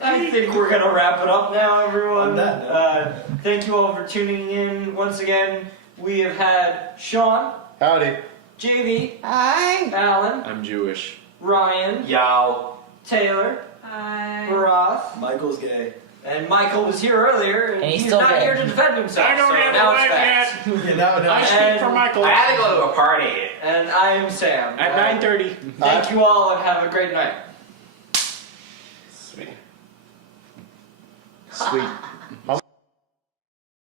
I think we're gonna wrap it up now, everyone. On that Thank you all for tuning in. Once again, we have had Sean, Howdy. JV, Hi. Alan, I'm Jewish. Ryan, Yow. Taylor, Hi. Barath, Michael's gay. and Michael was here earlier, and And he's he's still not gay. here to defend himself. I don't so have now a it's wife facts. Yeah, now I speak for Michael. I had to go to a party. And I am Sam. At 9:30. Thank you all, and have a great night. Sweet. Sweet.